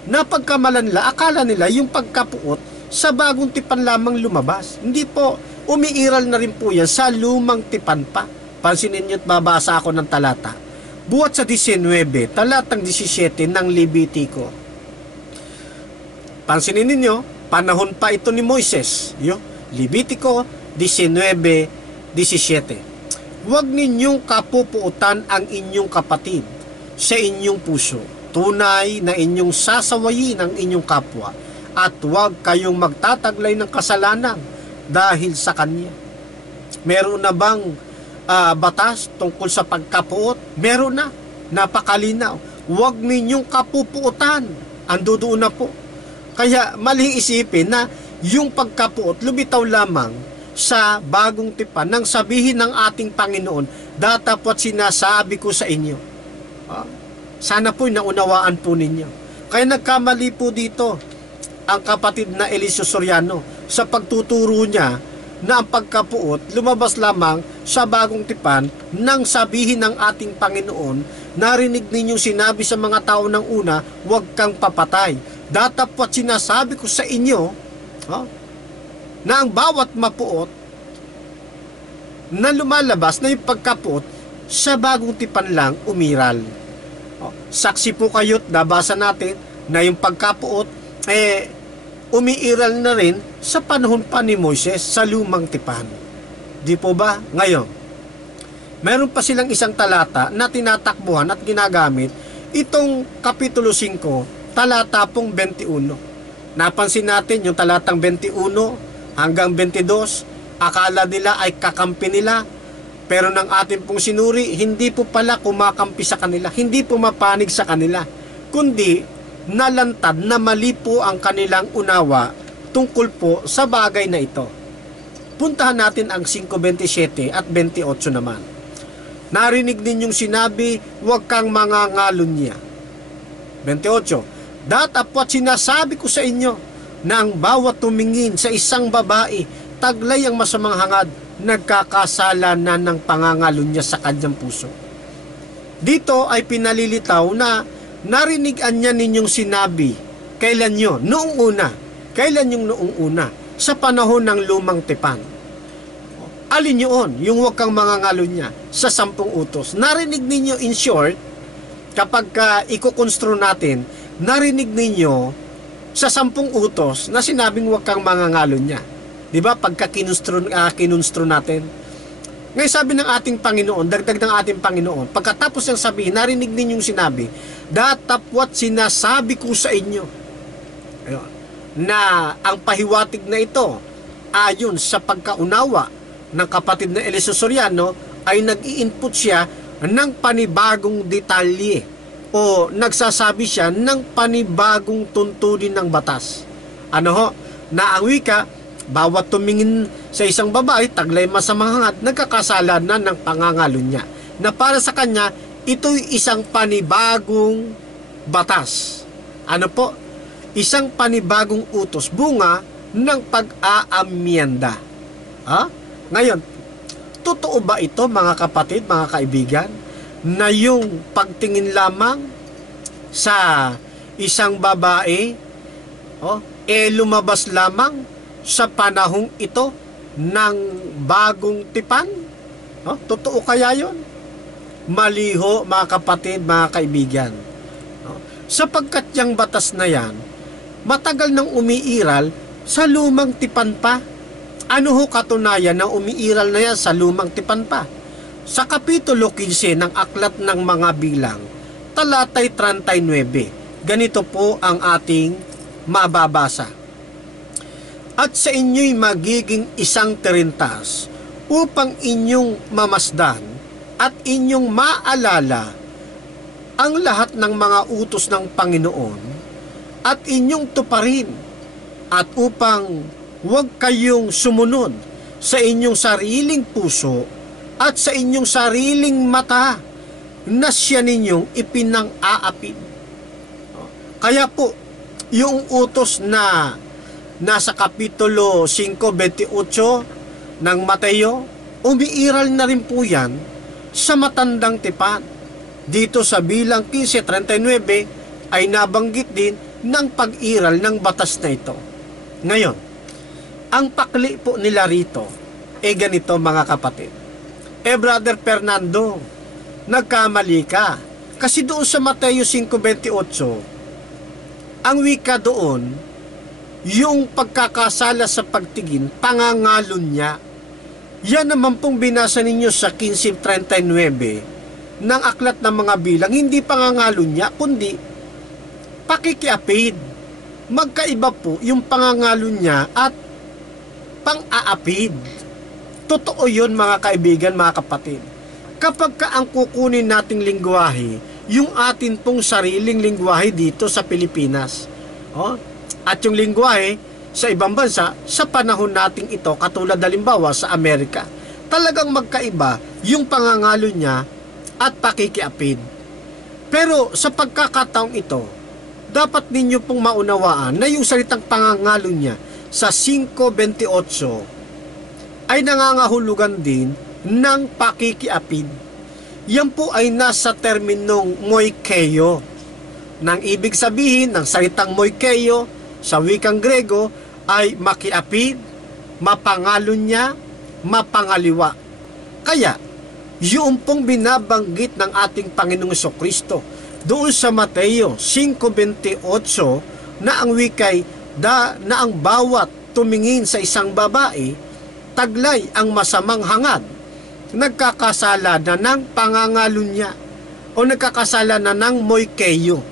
Napagkamalan nila, akala nila yung pagkapuot sa bagong tipan lamang lumabas. Hindi po, umiiral na rin po yan sa lumang tipan pa. Pansinin nyo at babasa ako ng talata. Buhat sa 19, talatang 17 ng Levitico. Pansinin ninyo, panahon pa ito ni Moises. Levitico 19:17. Huwag ninyong kapupuutan ang inyong kapatid sa inyong puso. Tunay na inyong sasawayin ang inyong kapwa at huwag kayong magtataglay ng kasalanan dahil sa kanya. Meron na bang batas tungkol sa pagkapuot? Meron na. Napakalinaw. Huwag ninyong kapupuutan. Ando doon na po. Kaya maling isipin na yung pagkapuot lumitaw lamang sa bagong tipan nang sabihin ng ating Panginoon, datapwat sinasabi ko sa inyo. Sana po'y naunawaan po ninyo. Kaya nagkamali po dito ang kapatid na Eliseo Soriano sa pagtuturo niya na ang pagkapuot lumabas lamang sa bagong tipan nang sabihin ng ating Panginoon, narinig ninyong sinabi sa mga tao ng una, huwag kang papatay. Datapwat sinasabi ko sa inyo, na ang bawat mapuot na lumalabas na yung pagkapuot sa bagong tipan lang umiral. Saksi po kayo't nabasa natin na yung pagkapuot umiiral na rin sa panahon pa ni Moises sa lumang tipan. Di po ba? Ngayon, meron pa silang isang talata na tinatakbuhan at ginagamit, itong Kapitulo 5, talata pong 21. Napansin natin yung talatang 21 hanggang 22, akala nila ay kakampi nila, pero ng ating pong sinuri, hindi po pala kumakampi sa kanila, hindi pumapanig sa kanila, kundi nalantad na mali po ang kanilang unawa tungkol po sa bagay na ito. Puntahan natin ang 5:27 at 28 naman. Narinig ninyong sinabi, huwag kang mangangalon niya. 28, datapwat sinasabi ko sa inyo, na ang bawat tumingin sa isang babae, taglay ang masamang hangad, nagkakasala na ng pangangalunya sa kanyang puso. Dito ay pinalilitaw na narinigan niya ninyong sinabi. Kailan yun? Noong una. Kailan yung noong una? Sa panahon ng lumang tipan. Alin yun? Yung huwag kang mangangalunya sa 10 utos. Narinig ninyo, in short, kapag ikukonstru natin, narinig ninyo sa 10 utos na sinabing huwag kang mangangalunya. Diba? Pagka kinunstru natin. Ngayon sabi ng ating Panginoon, dagdag ng ating Panginoon, pagkatapos ng sabihin, narinig ninyong sinabi, datapwat sinasabi ko sa inyo, ayun, na ang pahiwatig na ito, ayon sa pagkaunawa ng kapatid na Eliso Soriano, ay nag-i-input siya ng panibagong detalye o nagsasabi siya ng panibagong tuntunin ng batas. Ano ho? Na ang wika, bawat tumingin sa isang babae, taglay masamang hangad, nagkakasala na ng pangangalunya. Na para sa kanya, ito'y isang panibagong batas. Ano po? Isang panibagong utos, bunga ng pag-aamyenda. Ngayon, totoo ba ito mga kapatid, mga kaibigan, na yung pagtingin lamang sa isang babae, lumabas lamang sa panahong ito ng bagong tipan? Totoo kaya yun? Maliho mga kapatid, mga kaibigan. Sapagkat yung batas na yan, matagal nang umiiral sa lumang tipan pa. Ano ho katunayan na umiiral na yan sa lumang tipan pa? Sa Kapitulo 15 ng Aklat ng Mga Bilang, talatay 39, ganito po ang ating mababasa. At sa inyo'y magiging isang tirintas upang inyong mamasdan at inyong maalala ang lahat ng mga utos ng Panginoon at inyong tuparin, at upang huwag kayong sumunod sa inyong sariling puso at sa inyong sariling mata na siya ninyong ipinang-aapid. Kaya po, yung utos na nasa Kapitulo 5:28 ng Mateo, umiiral na rin po yan sa matandang tipan. Dito sa Bilang 15:39 ay nabanggit din ng pag-iral ng batas na ito. Ngayon, ang pakli po nila rito ganito mga kapatid. Brother Fernando, nagkamali ka. Kasi doon sa Mateo 5:28, ang wika doon, yung pagkakasala sa pagtingin, pangangalunya. Yan naman pong binasa ninyo sa 15:39 ng Aklat ng Mga Bilang, hindi pangangalunya, kundi pakikiapid. Magkaiba po yung pangangalunya at pang-aapid. Totoo yun mga kaibigan, mga kapatid. Kapag ang kukunin nating lingwahe, yung atin pong sariling lingwahe dito sa Pilipinas, at yung lingwahe sa ibang bansa, sa panahon nating ito, katulad halimbawa sa Amerika, talagang magkaiba yung pangangalunya at pakikiapid. Pero sa pagkakataong ito, dapat ninyo pong maunawaan na yung salitang pangangalunya sa 5:28 ay nangangahulugan din ng pakikiapid. Yan po ay nasa terminong moikeio. Nang ibig sabihin ng salitang moikeio sa wikang Grego ay makiapid, mapangalunya, mapangaliwa. Kaya, yung pong binabanggit ng ating Panginoong Jesucristo doon sa Mateo 5:28 na ang wikay na ang bawat tumingin sa isang babae, taglay ang masamang hangad, nagkakasala na ng pangangalunya o nagkakasala na ng moikeio.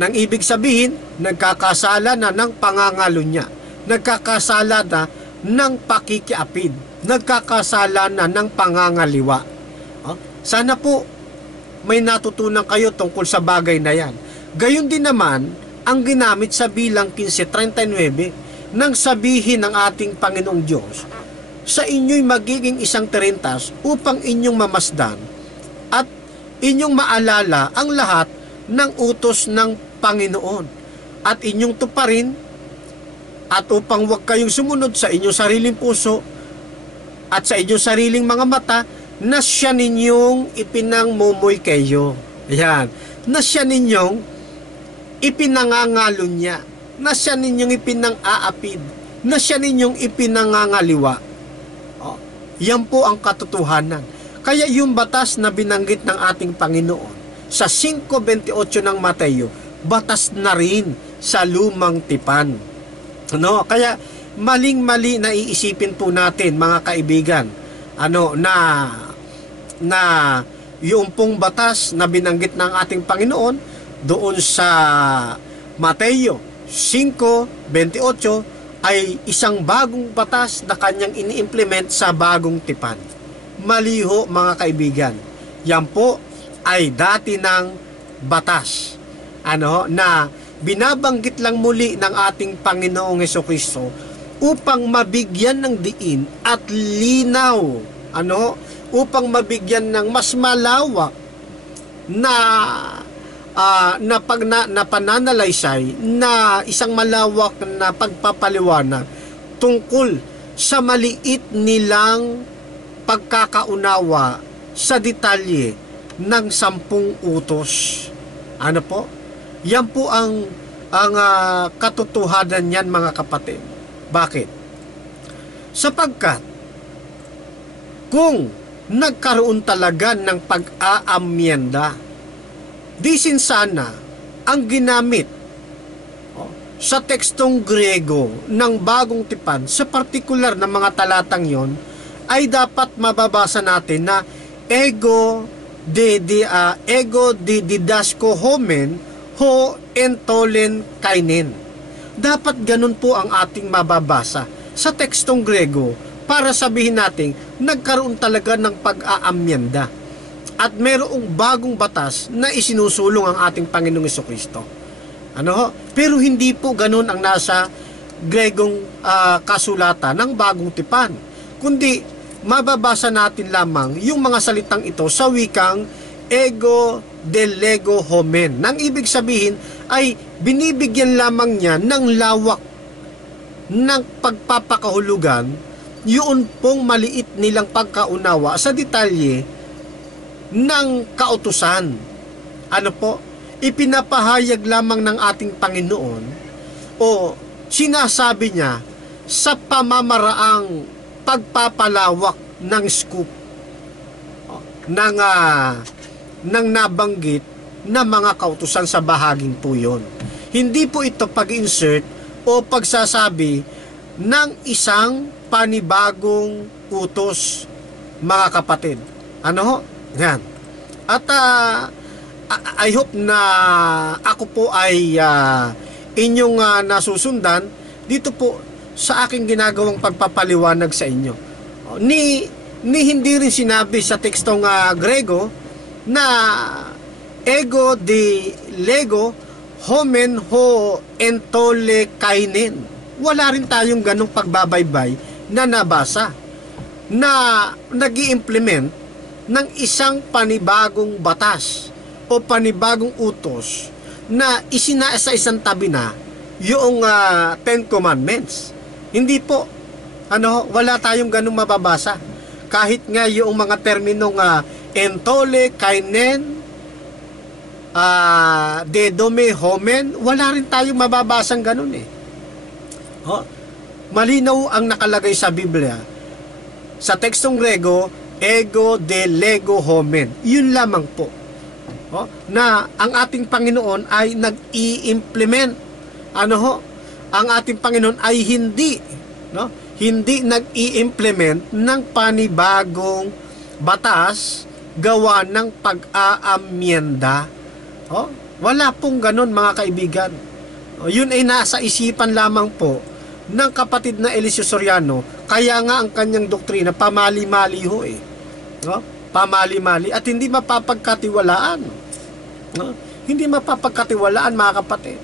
Nang ibig sabihin, nagkakasala na ng pangangalunya, nagkakasala na ng pakikiapid, nagkakasala na ng pangangaliwa. Sana po may natutunan kayo tungkol sa bagay na yan. Gayon din naman ang ginamit sa Bilang 15:39 nang sabihin ng ating Panginoong Diyos, sa inyo'y magiging isang tirintas upang inyong mamasdan at inyong maalala ang lahat ng utos ng Panginoon at inyong tuparin at upang huwag kayong sumunod sa inyong sariling puso at sa inyong sariling mga mata, na siya ninyong ipinangmumoy kayo. Ayan. Na siya ninyong ipinangangalo niya. Na siya ninyong ipinang-aapid. Na siya ninyong ipinangangaliwa. Yan po ang katotohanan. Kaya yung batas na binanggit ng ating Panginoon sa 5:28 ng Mateo, batas na rin sa lumang tipan. Kaya maling-mali na iisipin po natin, mga kaibigan, na yung pong batas na binanggit ng ating Panginoon doon sa Mateo 5:28 ay isang bagong batas na kanyang ini-implement sa bagong tipan. Mali ho, mga kaibigan. Yan po ay dati ng batas na binabanggit lang muli ng ating Panginoong Hesukristo upang mabigyan ng diin at linaw, upang mabigyan ng mas malawak na pananalaysay, na isang malawak na pagpapaliwanag tungkol sa maliit nilang pagkakaunawa sa detalye ng 10 utos. Yan po ang katotohanan niyan, mga kapatid. Bakit? Sapagkat kung nagkaroon talaga ng pag-aamyenda, disin sana ang ginamit sa tekstong Grego ng bagong tipan, sa partikular na mga talatang yon, ay dapat mababasa natin na ego didasko homen ho entolen kainin. Dapat ganun po ang ating mababasa sa tekstong Grego para sabihin natin nagkaroon talaga ng pag-aamyenda at merong bagong batas na isinusulong ang ating Panginoong Hesukristo. Pero hindi po ganun ang nasa Gregong kasulatan ng bagong tipan, kundi mababasa natin lamang yung mga salitang ito sa wikang ego delego homen. Nang ibig sabihin ay binibigyan lamang niya ng lawak ng pagpapakahulugan yun pong maliit nilang pagkaunawa sa detalye ng kautusan. Ipinapahayag lamang ng ating Panginoon o sinasabi niya sa pamamaraang pagpapalawak ng scoop ng nabanggit na mga kautusan sa bahaging po yun. Hindi po ito pag-insert o pagsasabi ng isang panibagong utos, mga kapatid. Yan. At I hope na ako po ay inyong nasusundan dito po sa aking ginagawang pagpapaliwanag sa inyo. Ni hindi rin sinabi sa tekstong Grego na ego de lego homen ho entole kainin. Wala rin tayong ganong pagbabaybay na nabasa na nag-i-implement ng isang panibagong batas o panibagong utos na isinasa isang tabi na yung 10 Commandments. Hindi po. Wala tayong ganung mababasa. Kahit nga yung mga terminong entole, kainen, dedome, homen, wala rin tayong mababasang ganun eh. Malinaw ang nakalagay sa Biblia. Sa tekstong Grego, ego de lego homen. Yun lamang po. Na ang ating Panginoon ay nag-i-implement. Ang ating Panginoon ay hindi nag-i-implement ng panibagong batas gawa ng pag-aamyenda. Wala pong ganon, mga kaibigan. Yun ay nasa isipan lamang po ng kapatid na Eliseo Soriano. Kaya nga ang kanyang doktrina pamali-mali ho eh. Pamali-mali at hindi mapapagkatiwalaan. Hindi mapapagkatiwalaan, mga kapatid.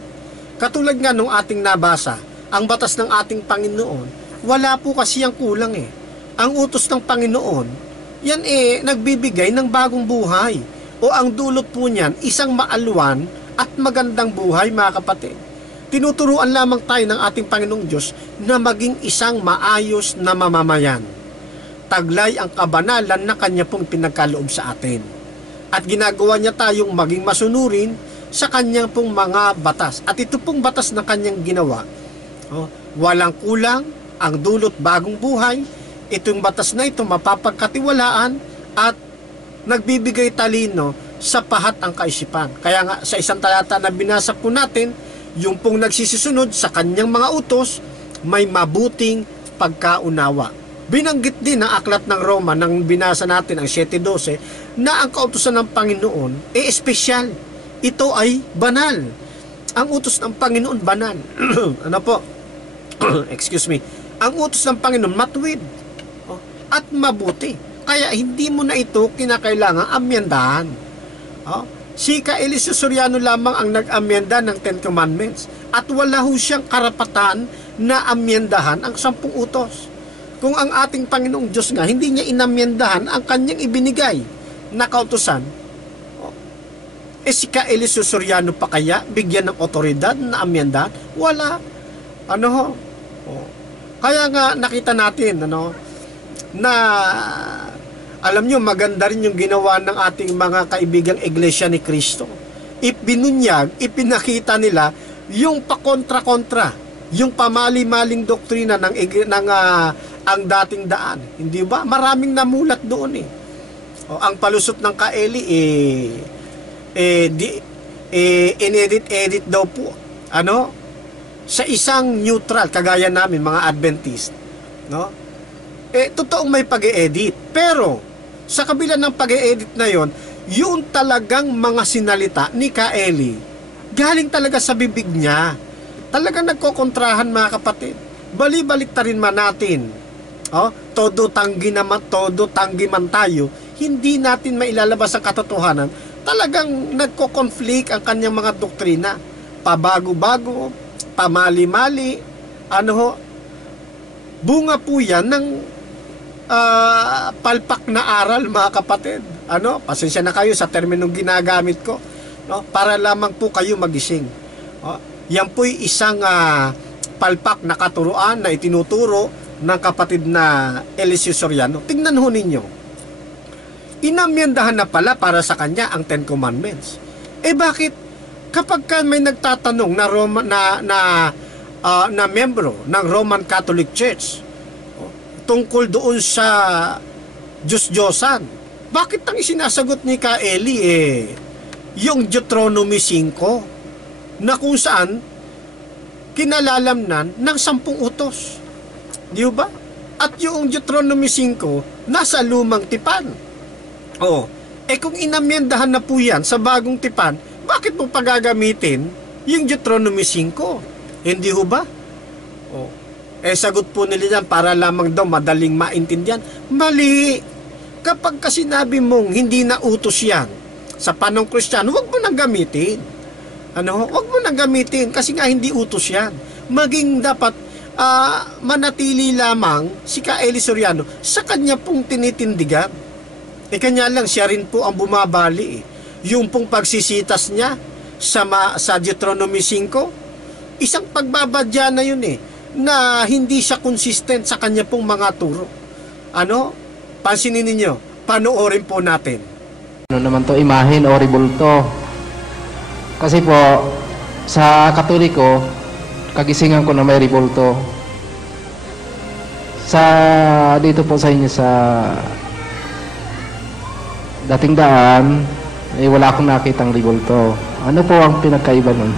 Katulad nga nung ating nabasa, ang batas ng ating Panginoon, wala po kasi ang kulang eh. Ang utos ng Panginoon, yan nagbibigay ng bagong buhay. O ang dulot po niyan, isang maalwan at magandang buhay, mga kapatid. tinuturuan lamang tayo ng ating Panginoong Diyos na maging isang maayos na mamamayan. Taglay ang kabanalan na Kanya pong pinagkaloob sa atin. At ginagawa niya tayong maging masunurin sa Kanyang pong mga batas. At ito pong batas na Kanyang ginawa, walang kulang, ang dulot bagong buhay. Itong batas na ito mapapagkatiwalaan at nagbibigay talino sa pahat ang kaisipan. Kaya nga sa isang talata na binasa po natin, yung pong nagsisisunod sa Kanyang mga utos, may mabuting pagkaunawa. Binanggit din ng aklat ng Roma nang binasa natin ang 7:12 na ang kautusan ng Panginoon ay espesyal. Ito ay banal. Ang utos ng Panginoon banal. Ano po? Excuse me. Ang utos ng Panginoon matuwid at mabuti. Kaya hindi mo na ito kinakailangan amyendahan. Si Kaeliseo Soriano lamang ang nag-amyenda ng 10 Commandments at wala ho siyang karapatan na amyendahan ang 10 utos. Kung ang ating Panginoong Diyos nga hindi niya inamyendahan ang Kanyang ibinigay na kautusan, si Kaeliseo Soriano pa kaya bigyan ng otoridad na amyendahan? Wala. Kaya nga nakita natin na alam nyo, maganda rin yung ginawa ng ating mga kaibigang Iglesia ni Cristo. Ibinunyag, ipinakita nila yung pakontra-kontra, yung pamali-maling doktrina ng ang dating daan. Hindi ba? Maraming namulat doon ang palusot ng Kaeli inedit daw po. Sa isang neutral, kagaya namin, mga Adventist. Totoong may pag-e-edit. Pero, sa kabila ng pag-e-edit na yon, yung talagang mga sinalita ni Kaeli, galing talaga sa bibig niya. Talagang nagkokontrahan, mga kapatid. Bali-balik ta rin man natin. Todo tanggi man tayo, hindi natin mailalabas ang katotohanan. Talagang nagko-conflict ang kanyang mga doktrina. Pabago-bago, pamali-mali, bunga po yan ng palpak na aral, mga kapatid. Pasensya na kayo sa terminong ginagamit ko, para lamang po kayo magising. Yan po'y isang palpak na katuruan na itinuturo ng kapatid na Eliseo Soriano. Tingnan ho ninyo. Inamyendahan na pala para sa kanya ang 10 Commandments. Bakit kapag may nagtatanong na membro ng Roman Catholic Church tungkol doon sa Diyos-Diyosan, bakit ang isinasagot ni Kaeli yung Deuteronomy 5 na kung saan kinalalamnan ng 10 utos? Di ba? At yung Deuteronomy 5 nasa lumang tipan. Kung inamyendahan na po yan sa bagong tipan, bakit mo pagagamitin yung Deuteronomy 5? Hindi ho ba? Sagot po nila yan para lamang daw madaling maintindihan. Mali. Kapag kasi sinabi mong hindi na utos yan sa panong Kristiyano, huwag mo nang gamitin. Huwag mo nang gamitin kasi nga hindi utos yan. Maging dapat manatili lamang si Kaeli Soriano sa kanya pong tinitindigan. Kanya lang siya rin po ang bumabali. Yung pong pagsisitas niya sa Deuteronomy 5, isang pagbabadya na yun na hindi siya consistent sa kanya pong mga turo. Pansinin ninyo, panoorin po natin. Naman to, imahen o ribulto. Kasi po, sa Katoliko, kagisingan ko na may ribulto. Dito po sa inyo sa dating daan, wala akong nakitang ribulto. Ano po ang pinagkaiba nun?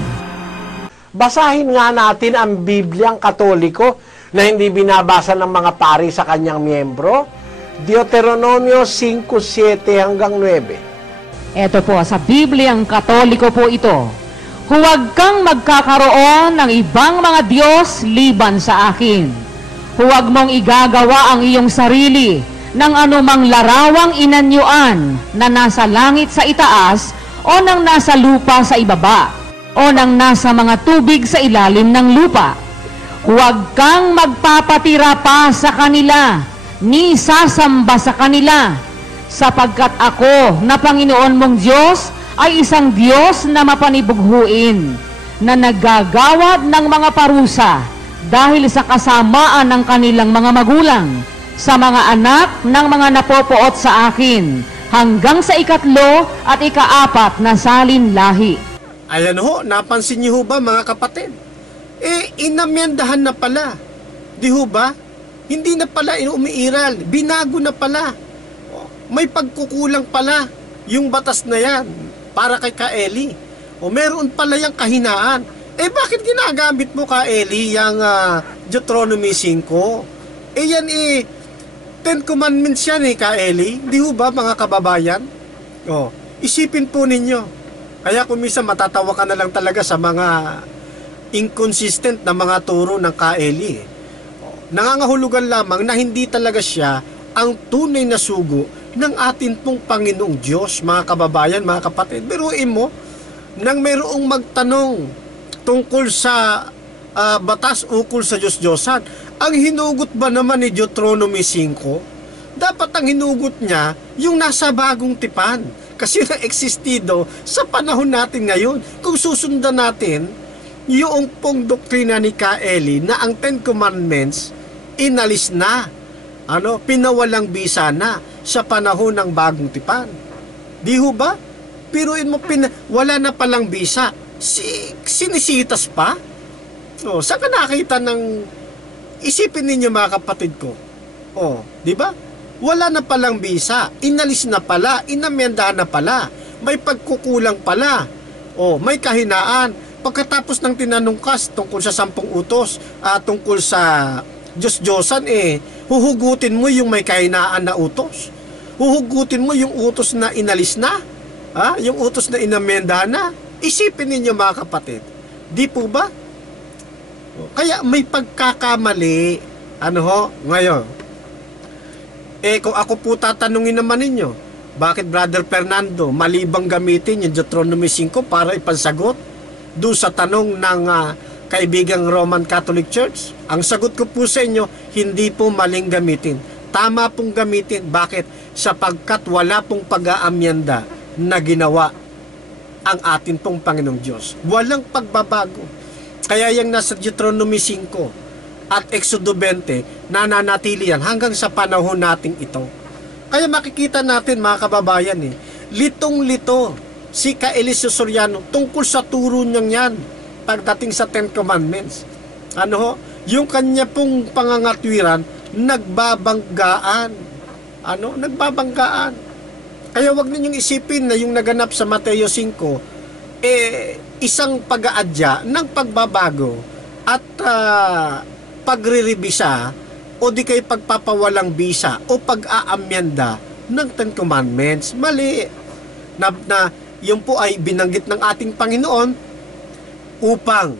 Basahin nga natin ang Bibliang Katoliko na hindi binabasa ng mga pari sa kanyang miyembro. Deuteronomio 5:7 hanggang 9. Ito po, sa Bibliang Katoliko po ito. Huwag kang magkakaroon ng ibang mga Diyos liban sa akin. Huwag mong igagawa ang iyong sarili ng anumang larawang inanyuan na nasa langit sa itaas o ng nasa lupa sa ibaba o ng nasa mga tubig sa ilalim ng lupa. Huwag kang magpapatira pa sa kanila, ni sasamba sa kanila, sapagkat ako na Panginoon mong Diyos ay isang Diyos na mapanibughuin, na naggagawad ng mga parusa dahil sa kasamaan ng kanilang mga magulang sa mga anak ng mga napopoot sa akin hanggang sa 3 at 4 na salin lahi. Ayan ho, napansin niyo ho ba mga kapatid? Inamyendahan na pala. Di ho ba? Hindi na pala umiiral, binago na pala. May pagkukulang pala yung batas na yan para kay Ka-Eli. Meron pala yung kahinaan. Bakit ginagamit mo, Ka-Eli, yung Deuteronomy 5? Yan 10 Commandments yan Ka-Eli. Di ho ba mga kababayan? Isipin po ninyo. Kaya kung minsan matatawa ka na lang talaga sa mga inconsistent na mga turo ng Ka-Eli. Nangangahulugan lamang na hindi talaga siya ang tunay na sugo ng atin pong Panginoong Diyos, mga kababayan, mga kapatid. Biruin mo, nang mayroong magtanong tungkol sa batas ukol sa Diyos-Diyosan, ang hinugot ba naman ni Deuteronomy 5? Dapat ang hinugot niya yung nasa bagong tipan. Kasi na-existido sa panahon natin ngayon. Kung susundan natin yung pong doktrina ni Ka-Eli na ang 10 Commandments inalis na, pinawalang bisa na sa panahon ng bagong tipan. Di ho ba? Piruin mo, wala na palang bisa. Sinisitas pa? Saan ka nakita ng... Isipin ninyo mga kapatid ko. Di ba? Wala na palang bisa. Inalis na pala. Inamyendahan na pala. May pagkukulang pala. May kahinaan. Pagkatapos ng tinanong ka tungkol sa 10 utos, tungkol sa Diyos-Diyosan, huhugutin mo yung may kahinaan na utos. Huhugutin mo yung utos na inalis na. Yung utos na inamyendahan na. Isipin ninyo mga kapatid. Di po ba? Kaya may pagkakamali. Ngayon. Kung ako po tatanungin naman ninyo, bakit Brother Fernando, malibang gamitin yung Deuteronomy 5 para ipansagot doon sa tanong ng kaibigang Roman Catholic Church? Ang sagot ko po sa inyo, hindi po maling gamitin. Tama pong gamitin. Bakit? Sapagkat wala pong pag-aamyenda na ginawa ang atin pong Panginoong Diyos. Walang pagbabago. Kaya yung nasa Deuteronomy 5 at Exodo 20, nananatili yan hanggang sa panahon nating ito. Kaya makikita natin mga kababayan, litong-lito si Ka-Eli Susuriano tungkol sa turo niyang yan pagdating sa 10 Commandments. Yung kanya pong pangangatwiran, nagbabanggaan. Nagbabanggaan. Kaya wag ninyong isipin na yung naganap sa Mateo 5, isang pag-aadya ng pagbabago at pagre-revisa o di kay pagpapawalang bisa o pag-aamyenda ng 10 Commandments. Mali. Na yun po ay binanggit ng ating Panginoon upang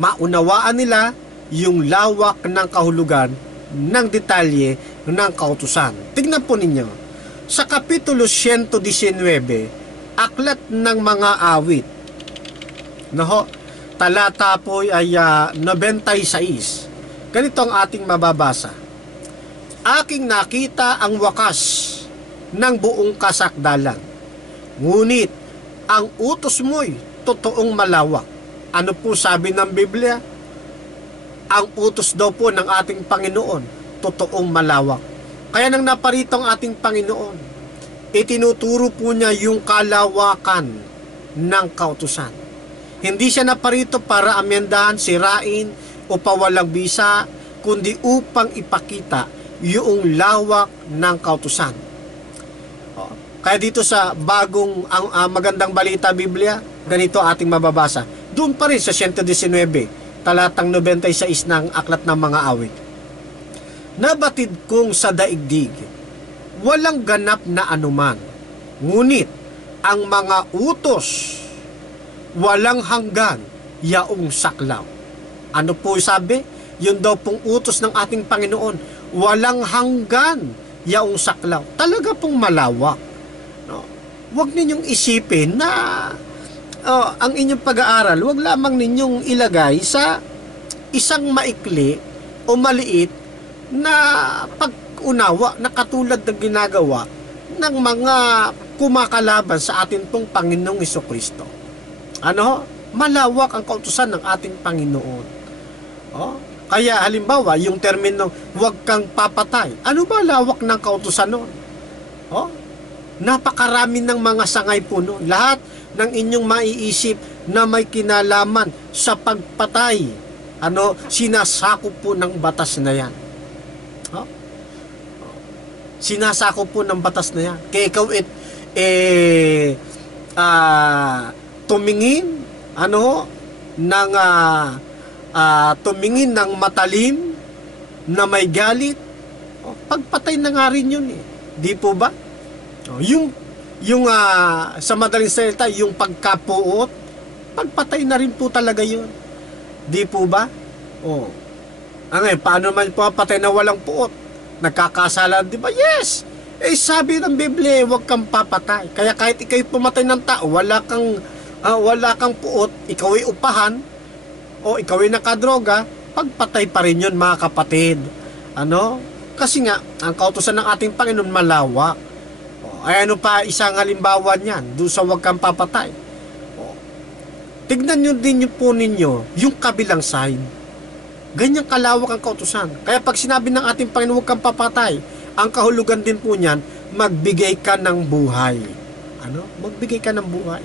maunawaan nila yung lawak ng kahulugan ng detalye ng kautusan. Tignan po ninyo. Sa Kapitulo 119, Aklat ng Mga Awit, talata po ay 96. Ganito ang ating mababasa. Aking nakita ang wakas ng buong kasakdalan, ngunit ang utos mo'y totoong malawak. Ano po sabi ng Biblia? Ang utos daw po ng ating Panginoon, totoong malawak. Kaya nang naparito ang ating Panginoon, itinuturo po niya yung kalawakan ng kautusan. Hindi siya naparito para amyendahan, sirain, o pawalang bisa, kundi upang ipakita yung lawak ng kautusan. Kaya dito sa bagong magandang balita Biblia, ganito ating mababasa. Doon pa rin sa 119, talatang 96 ng Aklat ng Mga Awit. Nabatid kong sa daigdig, walang ganap na anuman, ngunit ang mga utos, walang hanggan, yaong saklaw. Ano po sabi? Yun daw pong utos ng ating Panginoon, walang hanggan, yaong saklaw. Talaga pong malawak. Huwag ninyong isipin na ang inyong pag-aaral, huwag lamang ninyong ilagay sa isang maikli o maliit na pag-unawa na katulad ng ginagawa ng mga kumakalaban sa atin pong Panginoong Hesukristo. Malawak ang kautusan ng ating Panginoon. Kaya halimbawa, yung termino, huwag kang papatay. Ano ba lawak ng kautusan nun? Napakarami ng mga sangay po nun. Lahat ng inyong maiisip na may kinalaman sa pagpatay, sinasakop po ng batas na yan. Sinasakop po ng batas na yan. Kaya ikaw tumingin tumingin ng matalim na may galit, pagpatay na nga rin yun di po ba? Yung sa madaling salita, yung pagkapuot, pagpatay na rin po talaga yun, di po ba? Paano man po patay na walang puot? Nagkakasala, di ba? Yes! Sabi ng Biblia, huwag kang papatay. Kaya kahit ikaw'y pumatay ng tao, wala kang puot, ikaw'y upahan, o ikaw'y nakadroga, pagpatay pa rin yun, mga kapatid. Kasi nga, ang kautusan ng ating Panginoon malawak. Ano pa isang halimbawa niyan, doon sa huwag kang papatay. Tignan nyo din po ninyo, yung kabilang side. Ganyang kalawak ang kautusan. Kaya pag sinabi ng ating Panginoon, huwag kang papatay, ang kahulugan din po niyan, magbigay ka ng buhay. Magbigay ka ng buhay.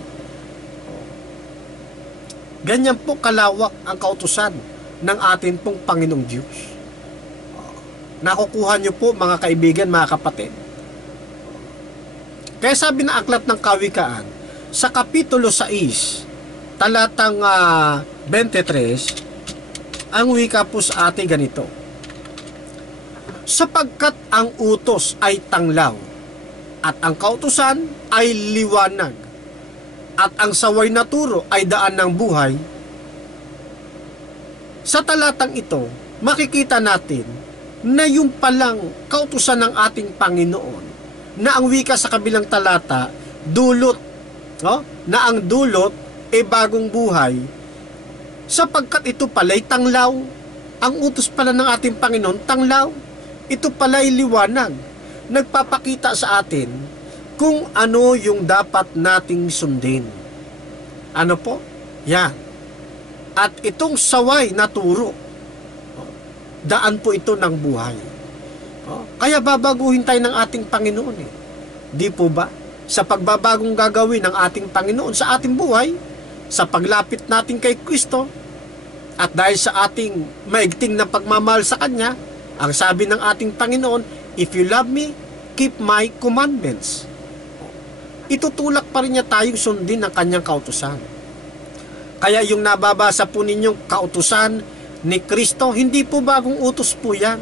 Ganyan po kalawak ang kautusan ng ating pong Panginoong Diyos. Nakukuha nyo po, mga kaibigan, mga kapatid. Kaya sabi na aklat ng Kawikaan, sa Kapitulo 6, talatang 23, ang wika po sa atin ganito: sapagkat ang utos ay tanglaw, at ang kautusan ay liwanag, at ang saway na turo ay daan ng buhay. Sa talatang ito, makikita natin na yung palang kautusan ng ating Panginoon, na ang wika sa kabilang talata, dulot, na ang dulot ay bagong buhay, sapagkat ito pala'y tanglaw. Ang utos pala ng ating Panginoon, tanglaw. Ito pala'y liwanag. Nagpapakita sa atin kung ano yung dapat nating sundin. Ano po? Yan. At itong saway na turo, daan po ito ng buhay. Kaya babaguhin tayo ng ating Panginoon Di po ba? Sa pagbabagong gagawin ng ating Panginoon sa ating buhay, sa paglapit natin kay Kristo, at dahil sa ating maigting na pagmamahal sa Kanya, ang sabi ng ating Panginoon, if you love me, keep my commandments. Itutulak pa rin niya tayong sundin ang Kanyang kautusan. Kaya yung nababasa po ninyong kautusan ni Kristo, hindi po bagong utos po yan.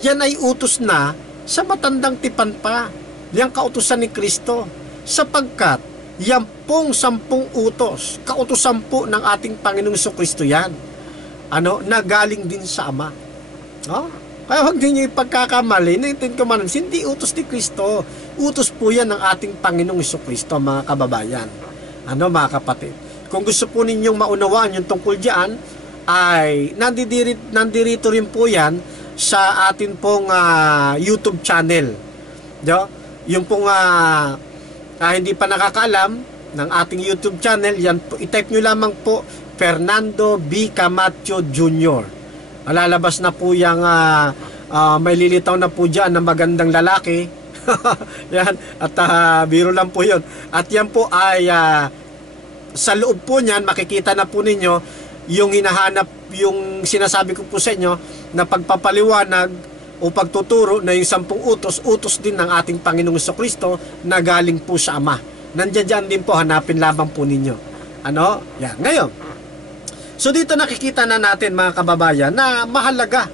Yan ay utos na sa matandang tipan pa, yung kautusan ni Kristo, sapagkat yan pong 10 utos, kautusan po ng ating Panginoong Jesucristo yan, na galing din sa Ama. Kaya huwag din nyo ipagkakamali, hindi utos ni Kristo, utos po yan ng ating Panginoong Jesucristo, mga kababayan, mga kapatid. Kung gusto po ninyong maunawaan yung tungkol dyan, ay nandirito rin po yan sa atin pong YouTube channel. Yung pong hindi pa nakakaalam ng ating YouTube channel, yan po, i-type nyo lamang po Fernando B. Camacho Jr. Malalabas na po yung may lilitaw na po dyan na magandang lalaki. Yan, at biro lang po yun. At yan po ay sa loob po niyan, makikita na po ninyo yung hinahanap, yung sinasabi ko po sa inyo na pagpapaliwanag o pagtuturo na yung 10 utos din ng ating Panginoong Jesucristo na galing po sa Ama. Nandiyan din po, hanapin lamang po ninyo. Yan, ngayon. So dito nakikita na natin, mga kababayan, na mahalaga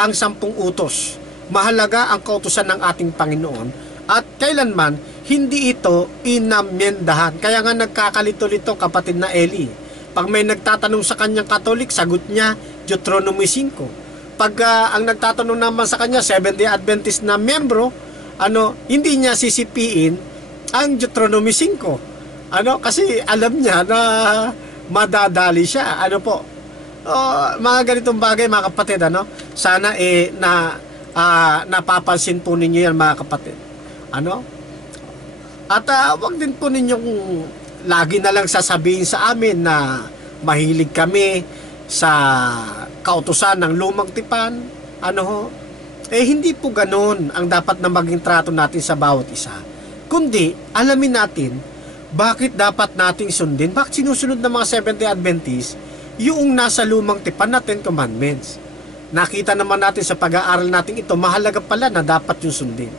ang 10 utos. Mahalaga ang kautusan ng ating Panginoon at kailanman hindi ito inamyendahan. Kaya nga nagkakalito-lito kapatid na Eli. Pag may nagtatanong sa kanyang Katolik, sagot niya Deuteronomy 5. Pag ang nagtatanong naman sa kanya, Seventh-day Adventist na membro, hindi niya sisipiin ang Deuteronomy 5. Kasi alam niya na madadali siya. Mga ganitong bagay, mga kapatid, sana napapansin po ninyo yan, mga kapatid. At wag din po ninyong lagi na lang sasabihin sa amin na mahilig kami sa kautusan ng lumang tipan, ano ho, hindi po ganun ang dapat na maging trato natin sa bawat isa. Kundi, alamin natin, bakit dapat nating sundin, bakit sinusunod ng mga Seventh-day Adventists yung nasa lumang tipan na Ten Commandments. Nakita naman natin sa pag-aaral natin ito, mahalaga pala na dapat yung sundin.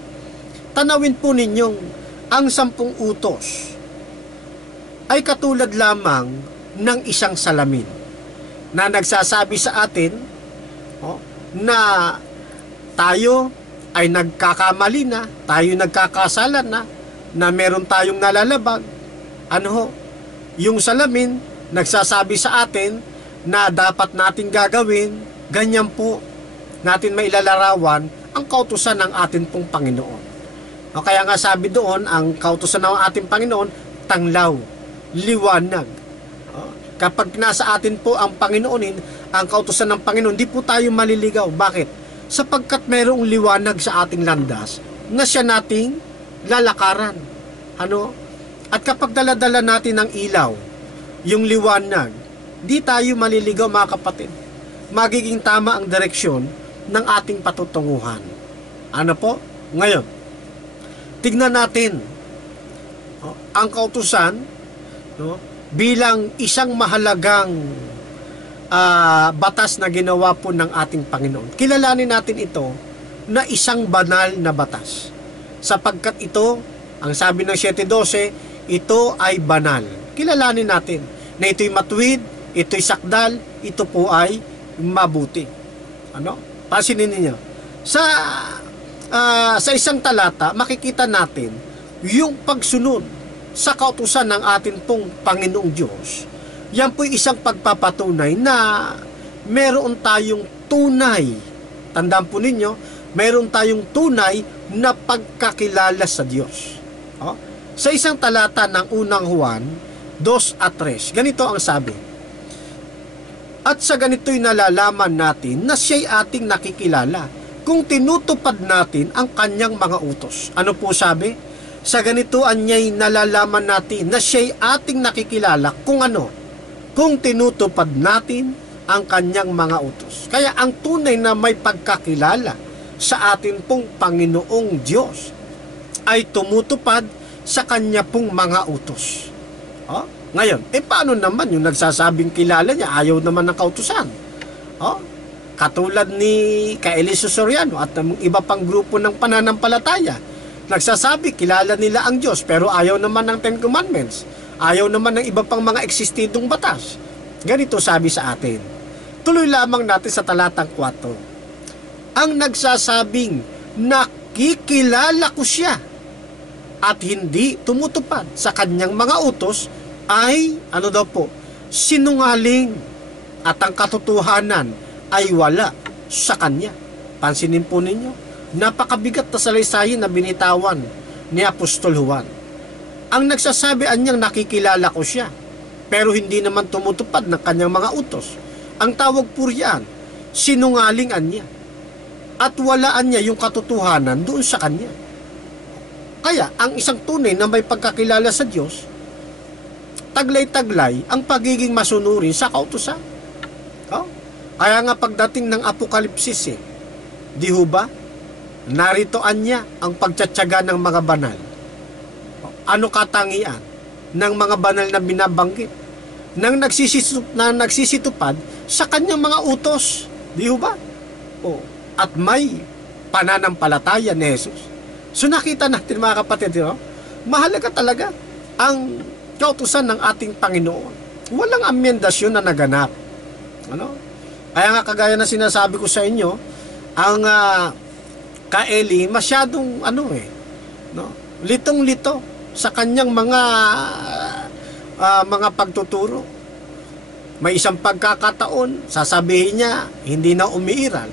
Tanawin po ninyong ang 10 utos ay katulad lamang ng isang salamin na nagsasabi sa atin na tayo ay nagkakamali na, tayo nagkakasala na meron tayong nalalabag. Ano ho? Yung salamin nagsasabi sa atin na dapat natin gagawin, ganyan po natin mailalarawan ang kautusan ng atin pong Panginoon. Kaya nga sabi doon, ang kautusan ng ating Panginoon, tanglaw, liwanag. Kapag nasa atin po ang Panginoon, ang kautusan ng Panginoon, di po tayo maliligaw. Bakit? Sapagkat mayroong liwanag sa ating landas na siya nating lalakaran. Ano? At kapag daladala natin ang ilaw, yung liwanag, di tayo maliligaw mga kapatid. Magiging tama ang direksyon ng ating patutunguhan. Ano po? Ngayon, tignan natin ang kautusan bilang isang mahalagang batas na ginawa po ng ating Panginoon. Kilalanin natin ito na isang banal na batas. Sapagkat ito, ang sabi ng 7:12, ito ay banal. Kilalanin natin na ito'y matuwid, ito'y sakdal, ito po ay mabuti. Ano? Pansinin ninyo. Sa isang talata, makikita natin yung pagsunod sa kautusan ng atin pong Panginoong Diyos. Yan po'y isang pagpapatunay na meron tayong tunay. Tandaan po ninyo, meron tayong tunay na pagkakilala sa Diyos. Sa isang talata ng unang Juan 2:3, ganito ang sabi. At sa ganito'y nalalaman natin na siya'y ating nakikilala kung tinutupad natin ang kanyang mga utos. Ano po sabi? Sa ganito anya'y nalalaman natin na siya'y ating nakikilala kung ano? Kung tinutupad natin ang kanyang mga utos. Kaya ang tunay na may pagkakilala sa atin pong Panginoong Diyos ay tumutupad sa kanya pong mga utos. Ngayon, paano naman yung nagsasabing kilala niya, ayaw naman ng kautusan? Katulad ni Kaeliso Soriano at ng iba pang grupo ng pananampalataya, nagsasabi kilala nila ang Diyos pero ayaw naman ng Ten Commandments, ayaw naman ng iba pang mga eksistidong batas. Ganito sabi sa atin. Tuloy lamang natin sa talatang 4. Ang nagsasabing nakikilala ko siya at hindi tumutupad sa kanyang mga utos ay, ano daw po, sinungaling at ang katotohanan ay wala sa kanya. Pansinin po ninyo, napakabigat na salaysayin na binitawan ni Apostol Juan. Ang nagsasabi anyang nakikilala ko siya, pero hindi naman tumutupad ng kanyang mga utos. Ang tawag po riyan, sinungalingan niya. At walaan niya yung katotohanan doon sa kanya. Kaya, ang isang tunay na may pagkakilala sa Diyos, taglay-taglay ang pagiging masunurin sa kautusan. Kaya nga pagdating ng Apokalipsis, di ho ba? Naritoan niya ang pagtsatsaga ng mga banal. Ano katangian ng mga banal na binabanggit? Nang nagsisitupad sa kanyang mga utos. Di ho ba? At may pananampalataya ni Jesus. So nakita natin mga kapatid, mahalaga talaga ang kautusan ng ating Panginoon. Walang amyendasyon na naganap. Kaya nga kagaya na sinasabi ko sa inyo, ang Kaeli masyadong litong-lito sa kanyang mga pagtuturo. May isang pagkakataon, sasabihin niya, hindi na umiiral.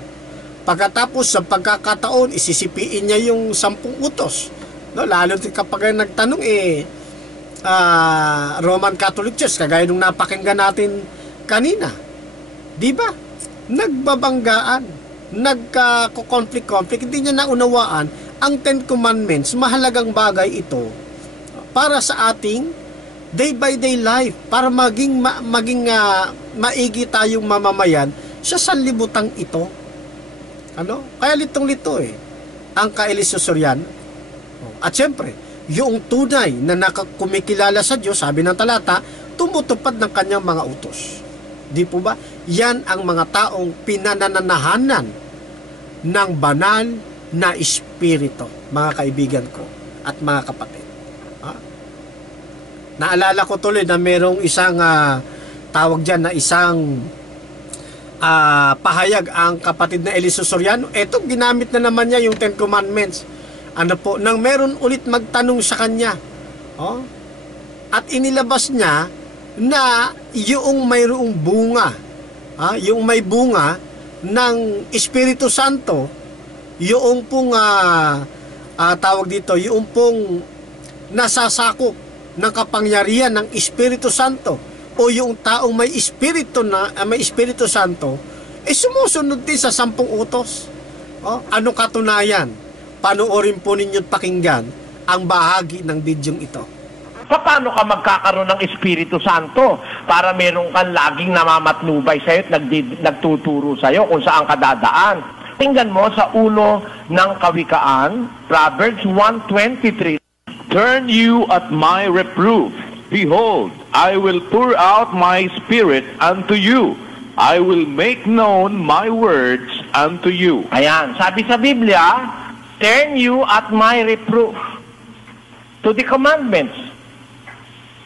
Pagkatapos sa pagkakataon, isisipiin niya yung 10 utos. Lalo kapag nagtanong, Roman Catholic Church, kagaya nung napakinggan natin kanina. Di ba? Nagbabanggaan, nagka-conflict, hindi niya naunawaan ang Ten Commandments. Mahalagang bagay ito para sa ating day by day life para maging maigi tayong mamamayan sa sanlibutan ito. Ano? Kaya litong-lito ang kailisusurian. At siyempre, yung tunay na kumikilala sa Diyos, sabi ng talata, tumutupad ng kanyang mga utos. Di po ba? Yan ang mga taong pinananahanan ng banal na espiritu, mga kaibigan ko at mga kapatid. Naalala ko tuloy na merong isang tawag dyan na isang pahayag ang kapatid na Eliso Soriano. Eto, ginamit na naman niya yung Ten Commandments. Ano po, nang meron ulit magtanong sa kanya. At inilabas niya na yung mayroong bunga, yung may bunga ng Espiritu Santo, yung pong tawag dito, yung pong nasasakop ng kapangyarihan ng Espiritu Santo, o yung taong may Espiritu Santo, sumusunod din sa 10 utos. Ano katunayan? Panoorin po ninyo't pakinggan ang bahagi ng bidyong ito. Paano ka magkakaroon ng Espiritu Santo para meron kang laging namamatnubay sa'yo at nagtuturo sa'yo kung saan ka dadaan? Tingnan mo sa ulo ng Kawikaan, Proverbs 1:23. Turn you at my reproof. Behold, I will pour out my spirit unto you. I will make known my words unto you. Ayan, sabi sa Biblia, turn you at my reproof to the commandments.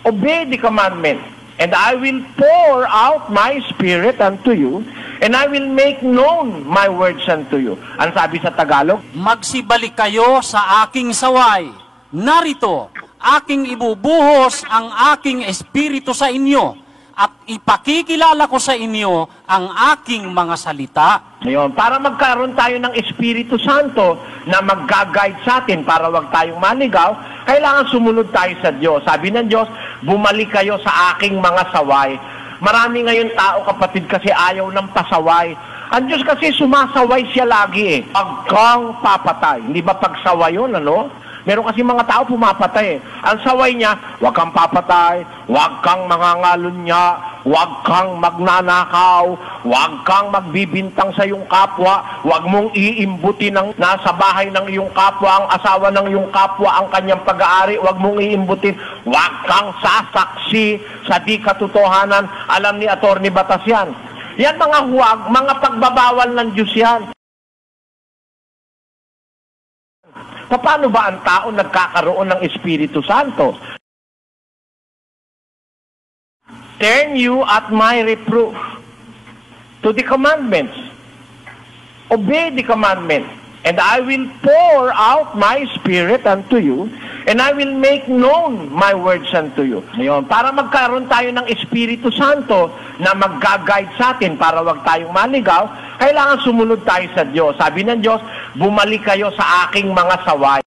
Obey the commandments, and I will pour out my spirit unto you, and I will make known my words unto you. Ang sabi sa Tagalog, magsibalik kayo sa aking saway. Narito, aking ibubuhos ang aking espiritu sa inyo, at ipakikilala ko sa inyo ang aking mga salita. Ngayon, para magkaroon tayo ng Espiritu Santo na mag-guide sa atin para wag tayong maligaw, kailangan sumunod tayo sa Diyos. Sabi ng Diyos, bumalik kayo sa aking mga saway. Marami ngayon tao, kapatid, kasi ayaw ng pasaway. Ang Diyos kasi sumasaway siya lagi Wag kang papatay. Hindi ba pagsaway yun, ano? Meron kasi mga tao pumapatay. Ang saway niya, huwag kang papatay, huwag kang mangangalunya, huwag kang magnanakaw, huwag kang magbibintang sa iyong kapwa, huwag mong iimbuti ng nasa bahay ng iyong kapwa, ang asawa ng iyong kapwa, ang kanyang pag-aari, huwag mong iimbutin, huwag kang sasaksi sa di katotohanan. Alam ni Atty. Batas yan. Yan mga huwag, mga pagbabawal ng Diyos yan. Paano ba ang tao nagkakaroon ng Espiritu Santo? Turn you at my reproof to the commandments. Obey the commandments, and I will pour out my spirit unto you, and I will make known my words unto you. Ngayon, para magkaroon tayo ng Espiritu Santo na mag-guide sa atin para wag tayong maligaw, kailangan sumunod tayo sa Diyos. Sabi ng Diyos, bumalik kayo sa aking mga saway.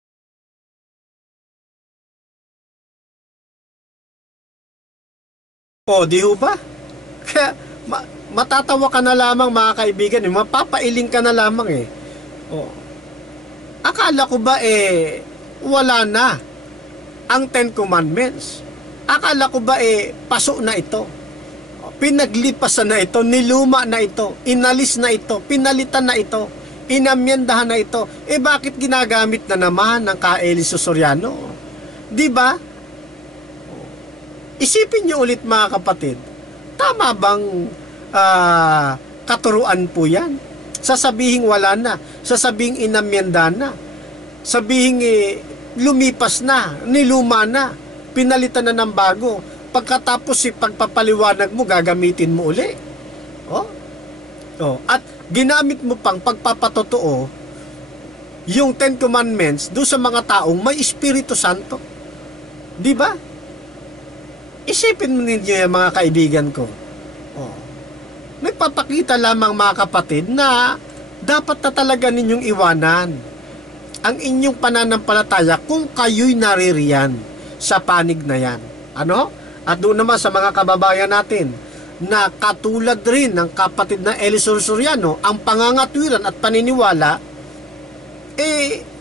Di ho ba? Kaya matatawa ka na lamang, mga kaibigan, mapapailing ka na lamang Akala ko ba wala na ang Ten Commandments? Akala ko ba paso na ito? Pinaglipasan na ito, niluma na ito, inalis na ito, pinalitan na ito, inamyendahan na ito. Bakit ginagamit na naman ng ka-Eliso Soriano? Di ba? Isipin niyo ulit, mga kapatid, tama bang katuruan po yan? Sasabihing wala na, sasabihing inamyenda na, sabihing lumipas na, niluma na, pinalitan na ng bago. Pagkatapos pagpapaliwanag mo, gagamitin mo uli. At ginamit mo pang pagpapatotoo yung Ten Commandments doon sa mga taong may Espiritu Santo. Di ba? Isipin mo ninyo yan, mga kaibigan ko. Nagpapakita lamang, mga kapatid, na dapat na talaga ninyong iwanan ang inyong pananampalataya kung kayo'y naririyan sa panig na yan. Ano? At doon naman sa mga kababayan natin na katulad rin ng kapatid na Eliso Soriano, ang pangangatwiran at paniniwala,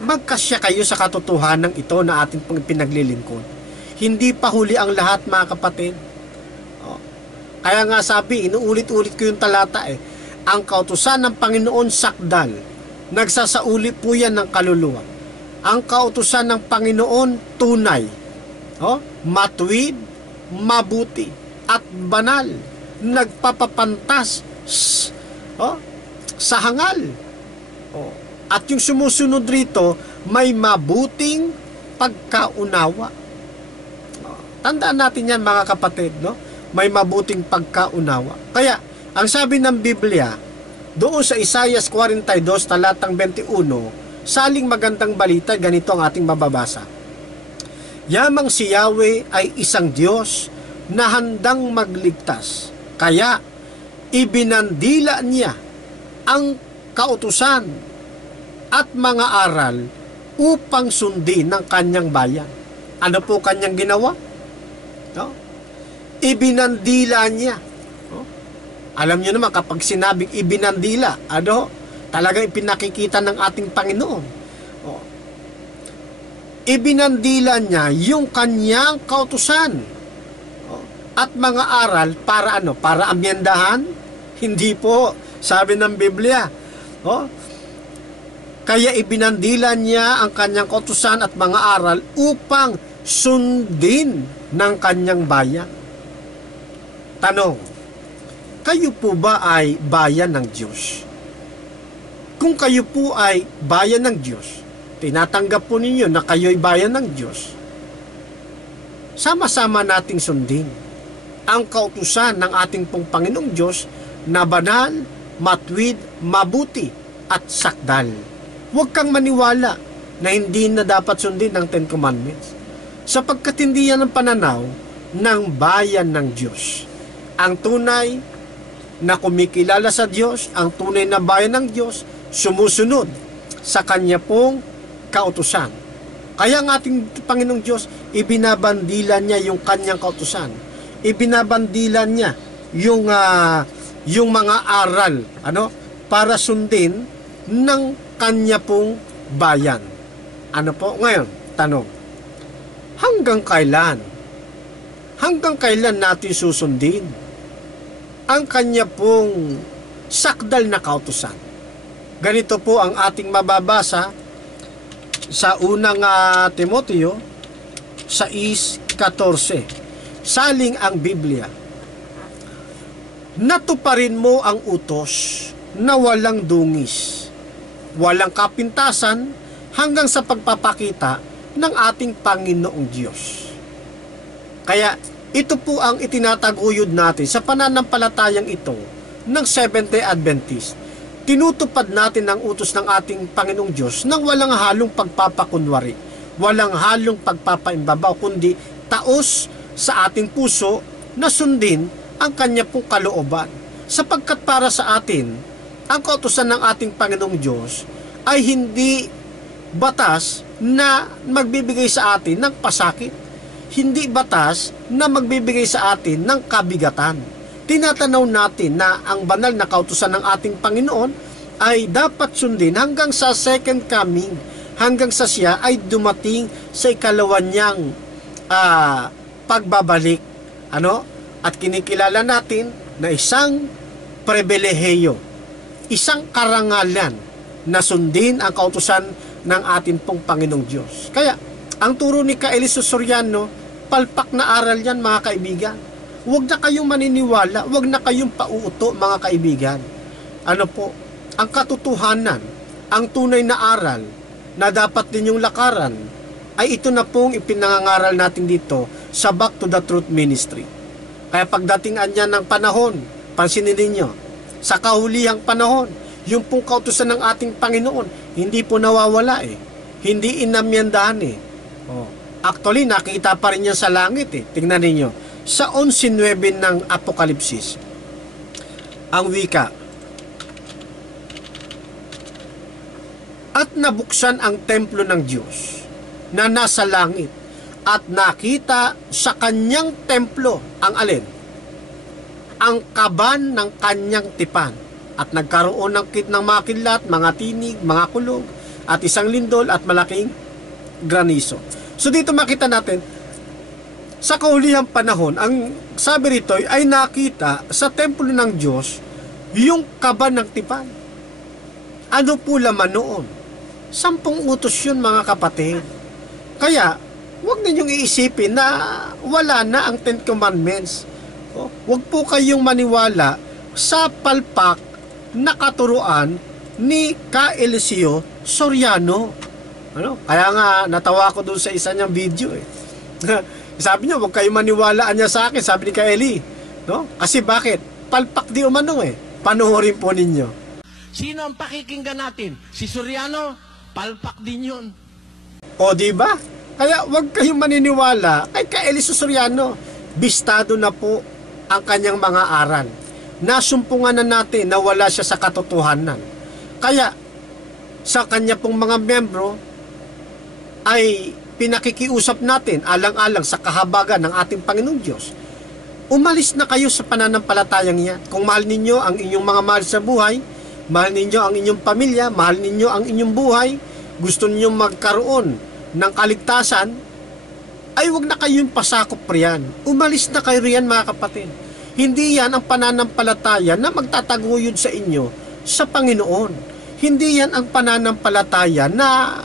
magkasya kayo sa katotohanan ito na ating pinaglilingkod. Hindi pa huli ang lahat, mga kapatid. Kaya nga sabi, inuulit-ulit ko yung talata ang kautusan ng Panginoon sakdal, nagsasauli po yan ng kaluluwa. Ang kautusan ng Panginoon tunay, matuwid, mabuti, at banal, nagpapapantas sa hangal. At yung sumusunod rito, may mabuting pagkaunawa. Tandaan natin yan, mga kapatid, may mabuting pagkaunawa. Kaya, ang sabi ng Biblia, doon sa Isaiah 42, talatang 21, saling magandang balita, ganito ang ating mababasa. Yamang si Yahweh ay isang Diyos na handang magligtas. Kaya, ibinandila niya ang kautusan at mga aral upang sundin ng kanyang bayan. Ano po kanyang ginawa? Ibinandila niya. Alam niyo naman, kapag sinabing ibinandila, talagang ipinakikita ng ating Panginoon. Ibinandila niya yung kanyang kautusan at mga aral para para amyendahan? Hindi po, sabi ng Biblia. Kaya ibinandila niya ang kanyang kautusan at mga aral upang sundin ng kanyang bayan. Tanong, kayo po ba ay bayan ng Diyos? Kung kayo po ay bayan ng Diyos, tinatanggap po ninyo na kayo ay bayan ng Diyos, sama-sama nating sundin ang kautusan ng ating pong Panginoong Diyos na banal, matuwid, mabuti, at sakdal. Huwag kang maniwala na hindi na dapat sundin ang Ten Commandments, sapagkat hindi yan ang pananaw ng bayan ng Diyos. Ang tunay na kumikilala sa Diyos, ang tunay na bayan ng Diyos, sumusunod sa Kanya pong kautusan. Kaya ang ating Panginoong Diyos, ibinabandila niya yung Kanyang kautusan. Ibinabandila niya yung mga aral, para sundin ng Kanya pong bayan. Ano po? Ngayon, tanong, hanggang kailan? Hanggang kailan natin susundin ang Kanya pong sakdal na kautusan? Ganito po ang ating mababasa sa unang Timoteo 6:14. Saling ang Biblia, natuparin mo ang utos na walang dungis, walang kapintasan, hanggang sa pagpapakita ng ating Panginoong Diyos. Kaya ito po ang itinataguyod natin sa pananampalatayang ito ng Seventh-day Adventist. Tinutupad natin ang utos ng ating Panginoong Diyos nang walang halong pagpapakunwari, walang halong pagpapaimbabaw, kundi taos sa ating puso na sundin ang Kanya pong kalooban. Sapagkat para sa atin, ang kautusan ng ating Panginoong Diyos ay hindi batas na magbibigay sa atin ng pasakit. Hindi batas na magbibigay sa atin ng kabigatan. Tinatanaw natin na ang banal na kautusan ng ating Panginoon ay dapat sundin hanggang sa second coming, hanggang sa siya ay dumating sa ikalawan niyang pagbabalik. At kinikilala natin na isang pribilehiyo, isang karangalan na sundin ang kautusan ng ating pong Panginoong Diyos. Kaya, ang turo ni Kaeliso Soriano, palpak na aral yan, mga kaibigan. Huwag na kayong maniniwala, huwag na kayong pauuto, mga kaibigan. Ang katotohanan, ang tunay na aral na dapat ninyong lakaran, ay ito na pong ipinangangaral natin dito sa Back to the Truth Ministry. Kaya pagdatingan niya ng panahon, pansinin ninyo, sa kahulihang panahon, yung pong kautusan ng ating Panginoon, hindi po nawawala Hindi inamyandahan Actually, nakita pa rin yan sa langit Tingnan ninyo. Sa 11:9 ng Apokalipsis, ang wika, at nabuksan ang templo ng Diyos na nasa langit, at nakita sa kanyang templo ang alin? Ang kaban ng kanyang tipan, at nagkaroon ng mga kidlat, mga tinig, mga kulog, at isang lindol at malaking granizo. So dito makita natin, Sa kahulihang panahon, ang sabi rito ay nakita sa templo ng Diyos yung kaba ng tipan. Ano po laman noon? 10 utos yun, mga kapatid. Kaya, huwag ninyong iisipin na wala na ang 10 Commandments. Huwag po kayong maniwala sa palpak na katuruan ni Ka Eliseo Soriano. Kaya nga, natawa ko dun sa isa niyang video eh. Sabi niya, huwag kayong maniwalaan niya sa akin, sabi ni Ka Eli. Kasi bakit? Palpak di umano eh. Panoorin po ninyo. Sino ang pakikinggan natin? Si Soriano? Palpak din yun. O diba? Kaya huwag kayong maniniwala kay Ka Eliseo Soriano. Bistado na po ang kanyang mga aral. Nasumpungan na natin na wala siya sa katotohanan. Kaya sa kanya pong mga membro ay pinakikiusap natin alang-alang sa kahabagan ng ating Panginoong Diyos. Umalis na kayo sa pananampalatayang yan. Kung mahal ninyo ang inyong mga mahal sa buhay, mahal ninyo ang inyong pamilya, mahal ninyo ang inyong buhay, gusto ninyo magkaroon ng kaligtasan, ay huwag na kayong pasakop riyan. Umalis na kayo riyan, mga kapatid. Hindi yan ang pananampalataya na magtataguyod sa inyo sa Panginoon. Hindi yan ang pananampalataya na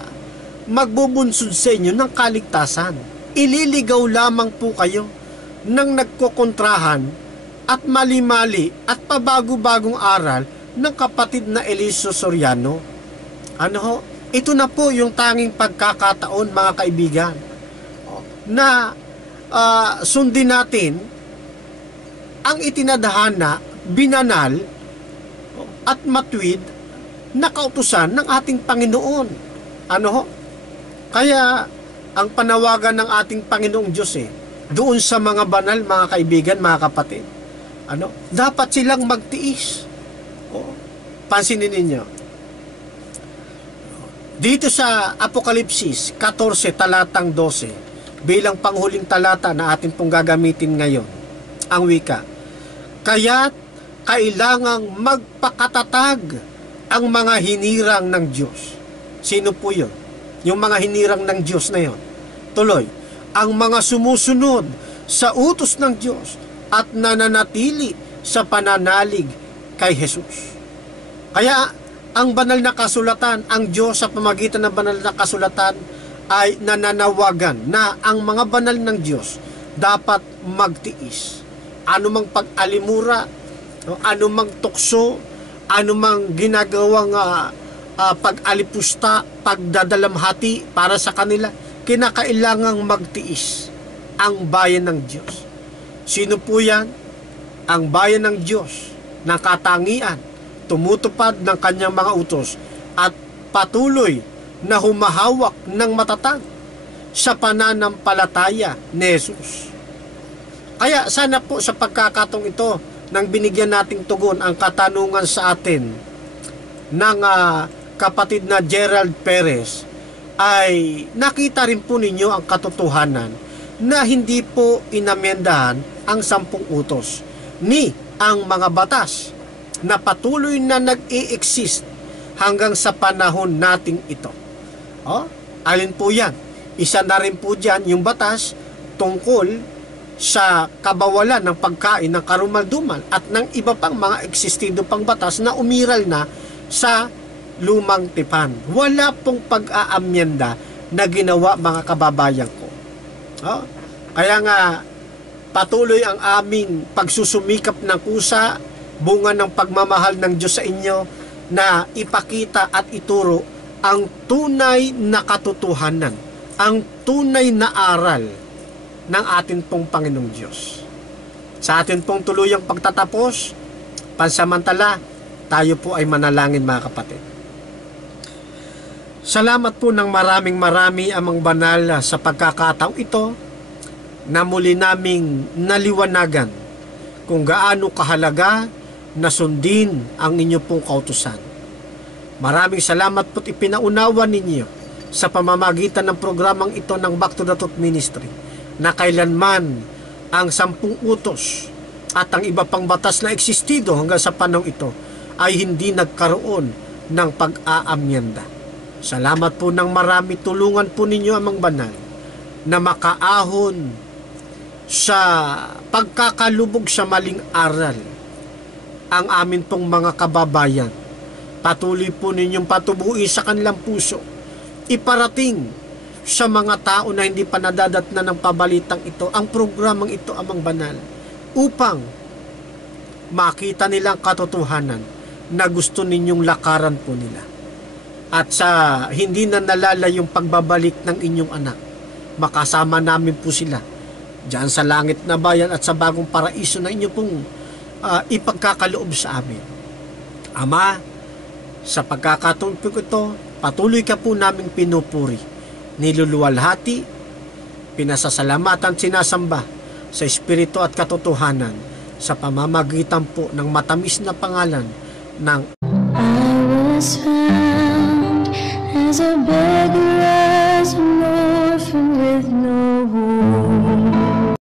magbubunsod sa inyo ng kaligtasan. Ililigaw lamang po kayo ng nagkokontrahan at mali-mali at pabago-bagong aral ng kapatid na Eliseo Soriano. Ito na po yung tanging pagkakataon, mga kaibigan, na sundin natin ang itinadhana, binanal at matwid na kautusan ng ating Panginoon. Kaya ang panawagan ng ating Panginoong Diyos doon sa mga banal, mga kaibigan, mga kapatid, dapat silang magtiis. Pansinin ninyo. Dito sa Apokalipsis 14 talatang 12, bilang panghuling talata na atin pong gagamitin ngayon, ang wika, kaya't kailangang magpakatatag ang mga hinirang ng Diyos. Sino po yun? Yung mga hinirang ng Diyos na yun. Tuloy, ang mga sumusunod sa utos ng Diyos at nananatili sa pananalig kay Jesus. Kaya, ang banal na kasulatan, ang Diyos sa pamagitan ng banal na kasulatan ay nananawagan na ang mga banal ng Diyos dapat magtiis. Anumang pag-alimura, anumang tukso, anumang ginagawang pag-alipusta, pagdadalamhati para sa kanila, kinakailangang magtiis ang bayan ng Diyos. Sino po yan? Ang bayan ng Diyos ng katangian, tumutupad ng kanyang mga utos at patuloy na humahawak ng matatag sa pananampalataya ni Jesus. Kaya sana po sa pagkakataong ito, nang binigyan nating tugon ang katanungan sa atin ng kapatid na Gerald Perez, ay nakita rin po ninyo ang katotohanan na hindi po inamendahan ang 10 utos ni ang mga batas na patuloy na nag-i-exist hanggang sa panahon nating ito. Alin po yan? Isa na rin po dyan yung batas tungkol sa kabawalan ng pagkain ng karumal-dumal at ng iba pang mga existido pang batas na umiral na sa lumang tipan. Wala pong pag-aamyenda na ginawa, mga kababayan ko. Kaya nga, patuloy ang aming pagsusumikap ng kusa, bunga ng pagmamahal ng Diyos sa inyo, na ipakita at ituro ang tunay na katotohanan, ang tunay na aral ng atin pong Panginoong Diyos. Sa atin pong tuluyang pagtatapos, pansamantala, tayo po ay manalangin, mga kapatid. Salamat po ng maraming amang banal sa pagkakataong ito na muli naming naliwanagan kung gaano kahalaga na sundin ang inyo pong kautusan. Maraming salamat po't ipinaunawa ninyo sa pamamagitan ng programang ito ng Back to the Truth Ministry na kailanman ang 10 utos at ang iba pang batas na existido hanggang sa panahon ito ay hindi nagkaroon ng pag-aamyenda. Salamat po ng marami, tulungan po ninyo amang banal na makaahon sa pagkakalubog sa maling aral ang amin pong mga kababayan. Patuloy po ninyong patubuin sa kanilang puso. Iparating sa mga tao na hindi pa nadadatnan ng pabalitang ito, ang programang ito, Amang Banal, upang makita nilang katotohanan na gusto ninyong lakaran po nila. At sa hindi na nalalayong pagbabalik ng inyong anak, makasama namin po sila diyan sa langit na bayan at sa bagong paraiso na inyo pong ipagkakaloob sa amin. Ama, sa pagkakataon po ito, patuloy ka po naming pinupuri, niluluwalhati, pinasasalamatan, sinasamba sa Espiritu at katotohanan sa pamamagitan po ng matamis na pangalan ng I was found as a beggar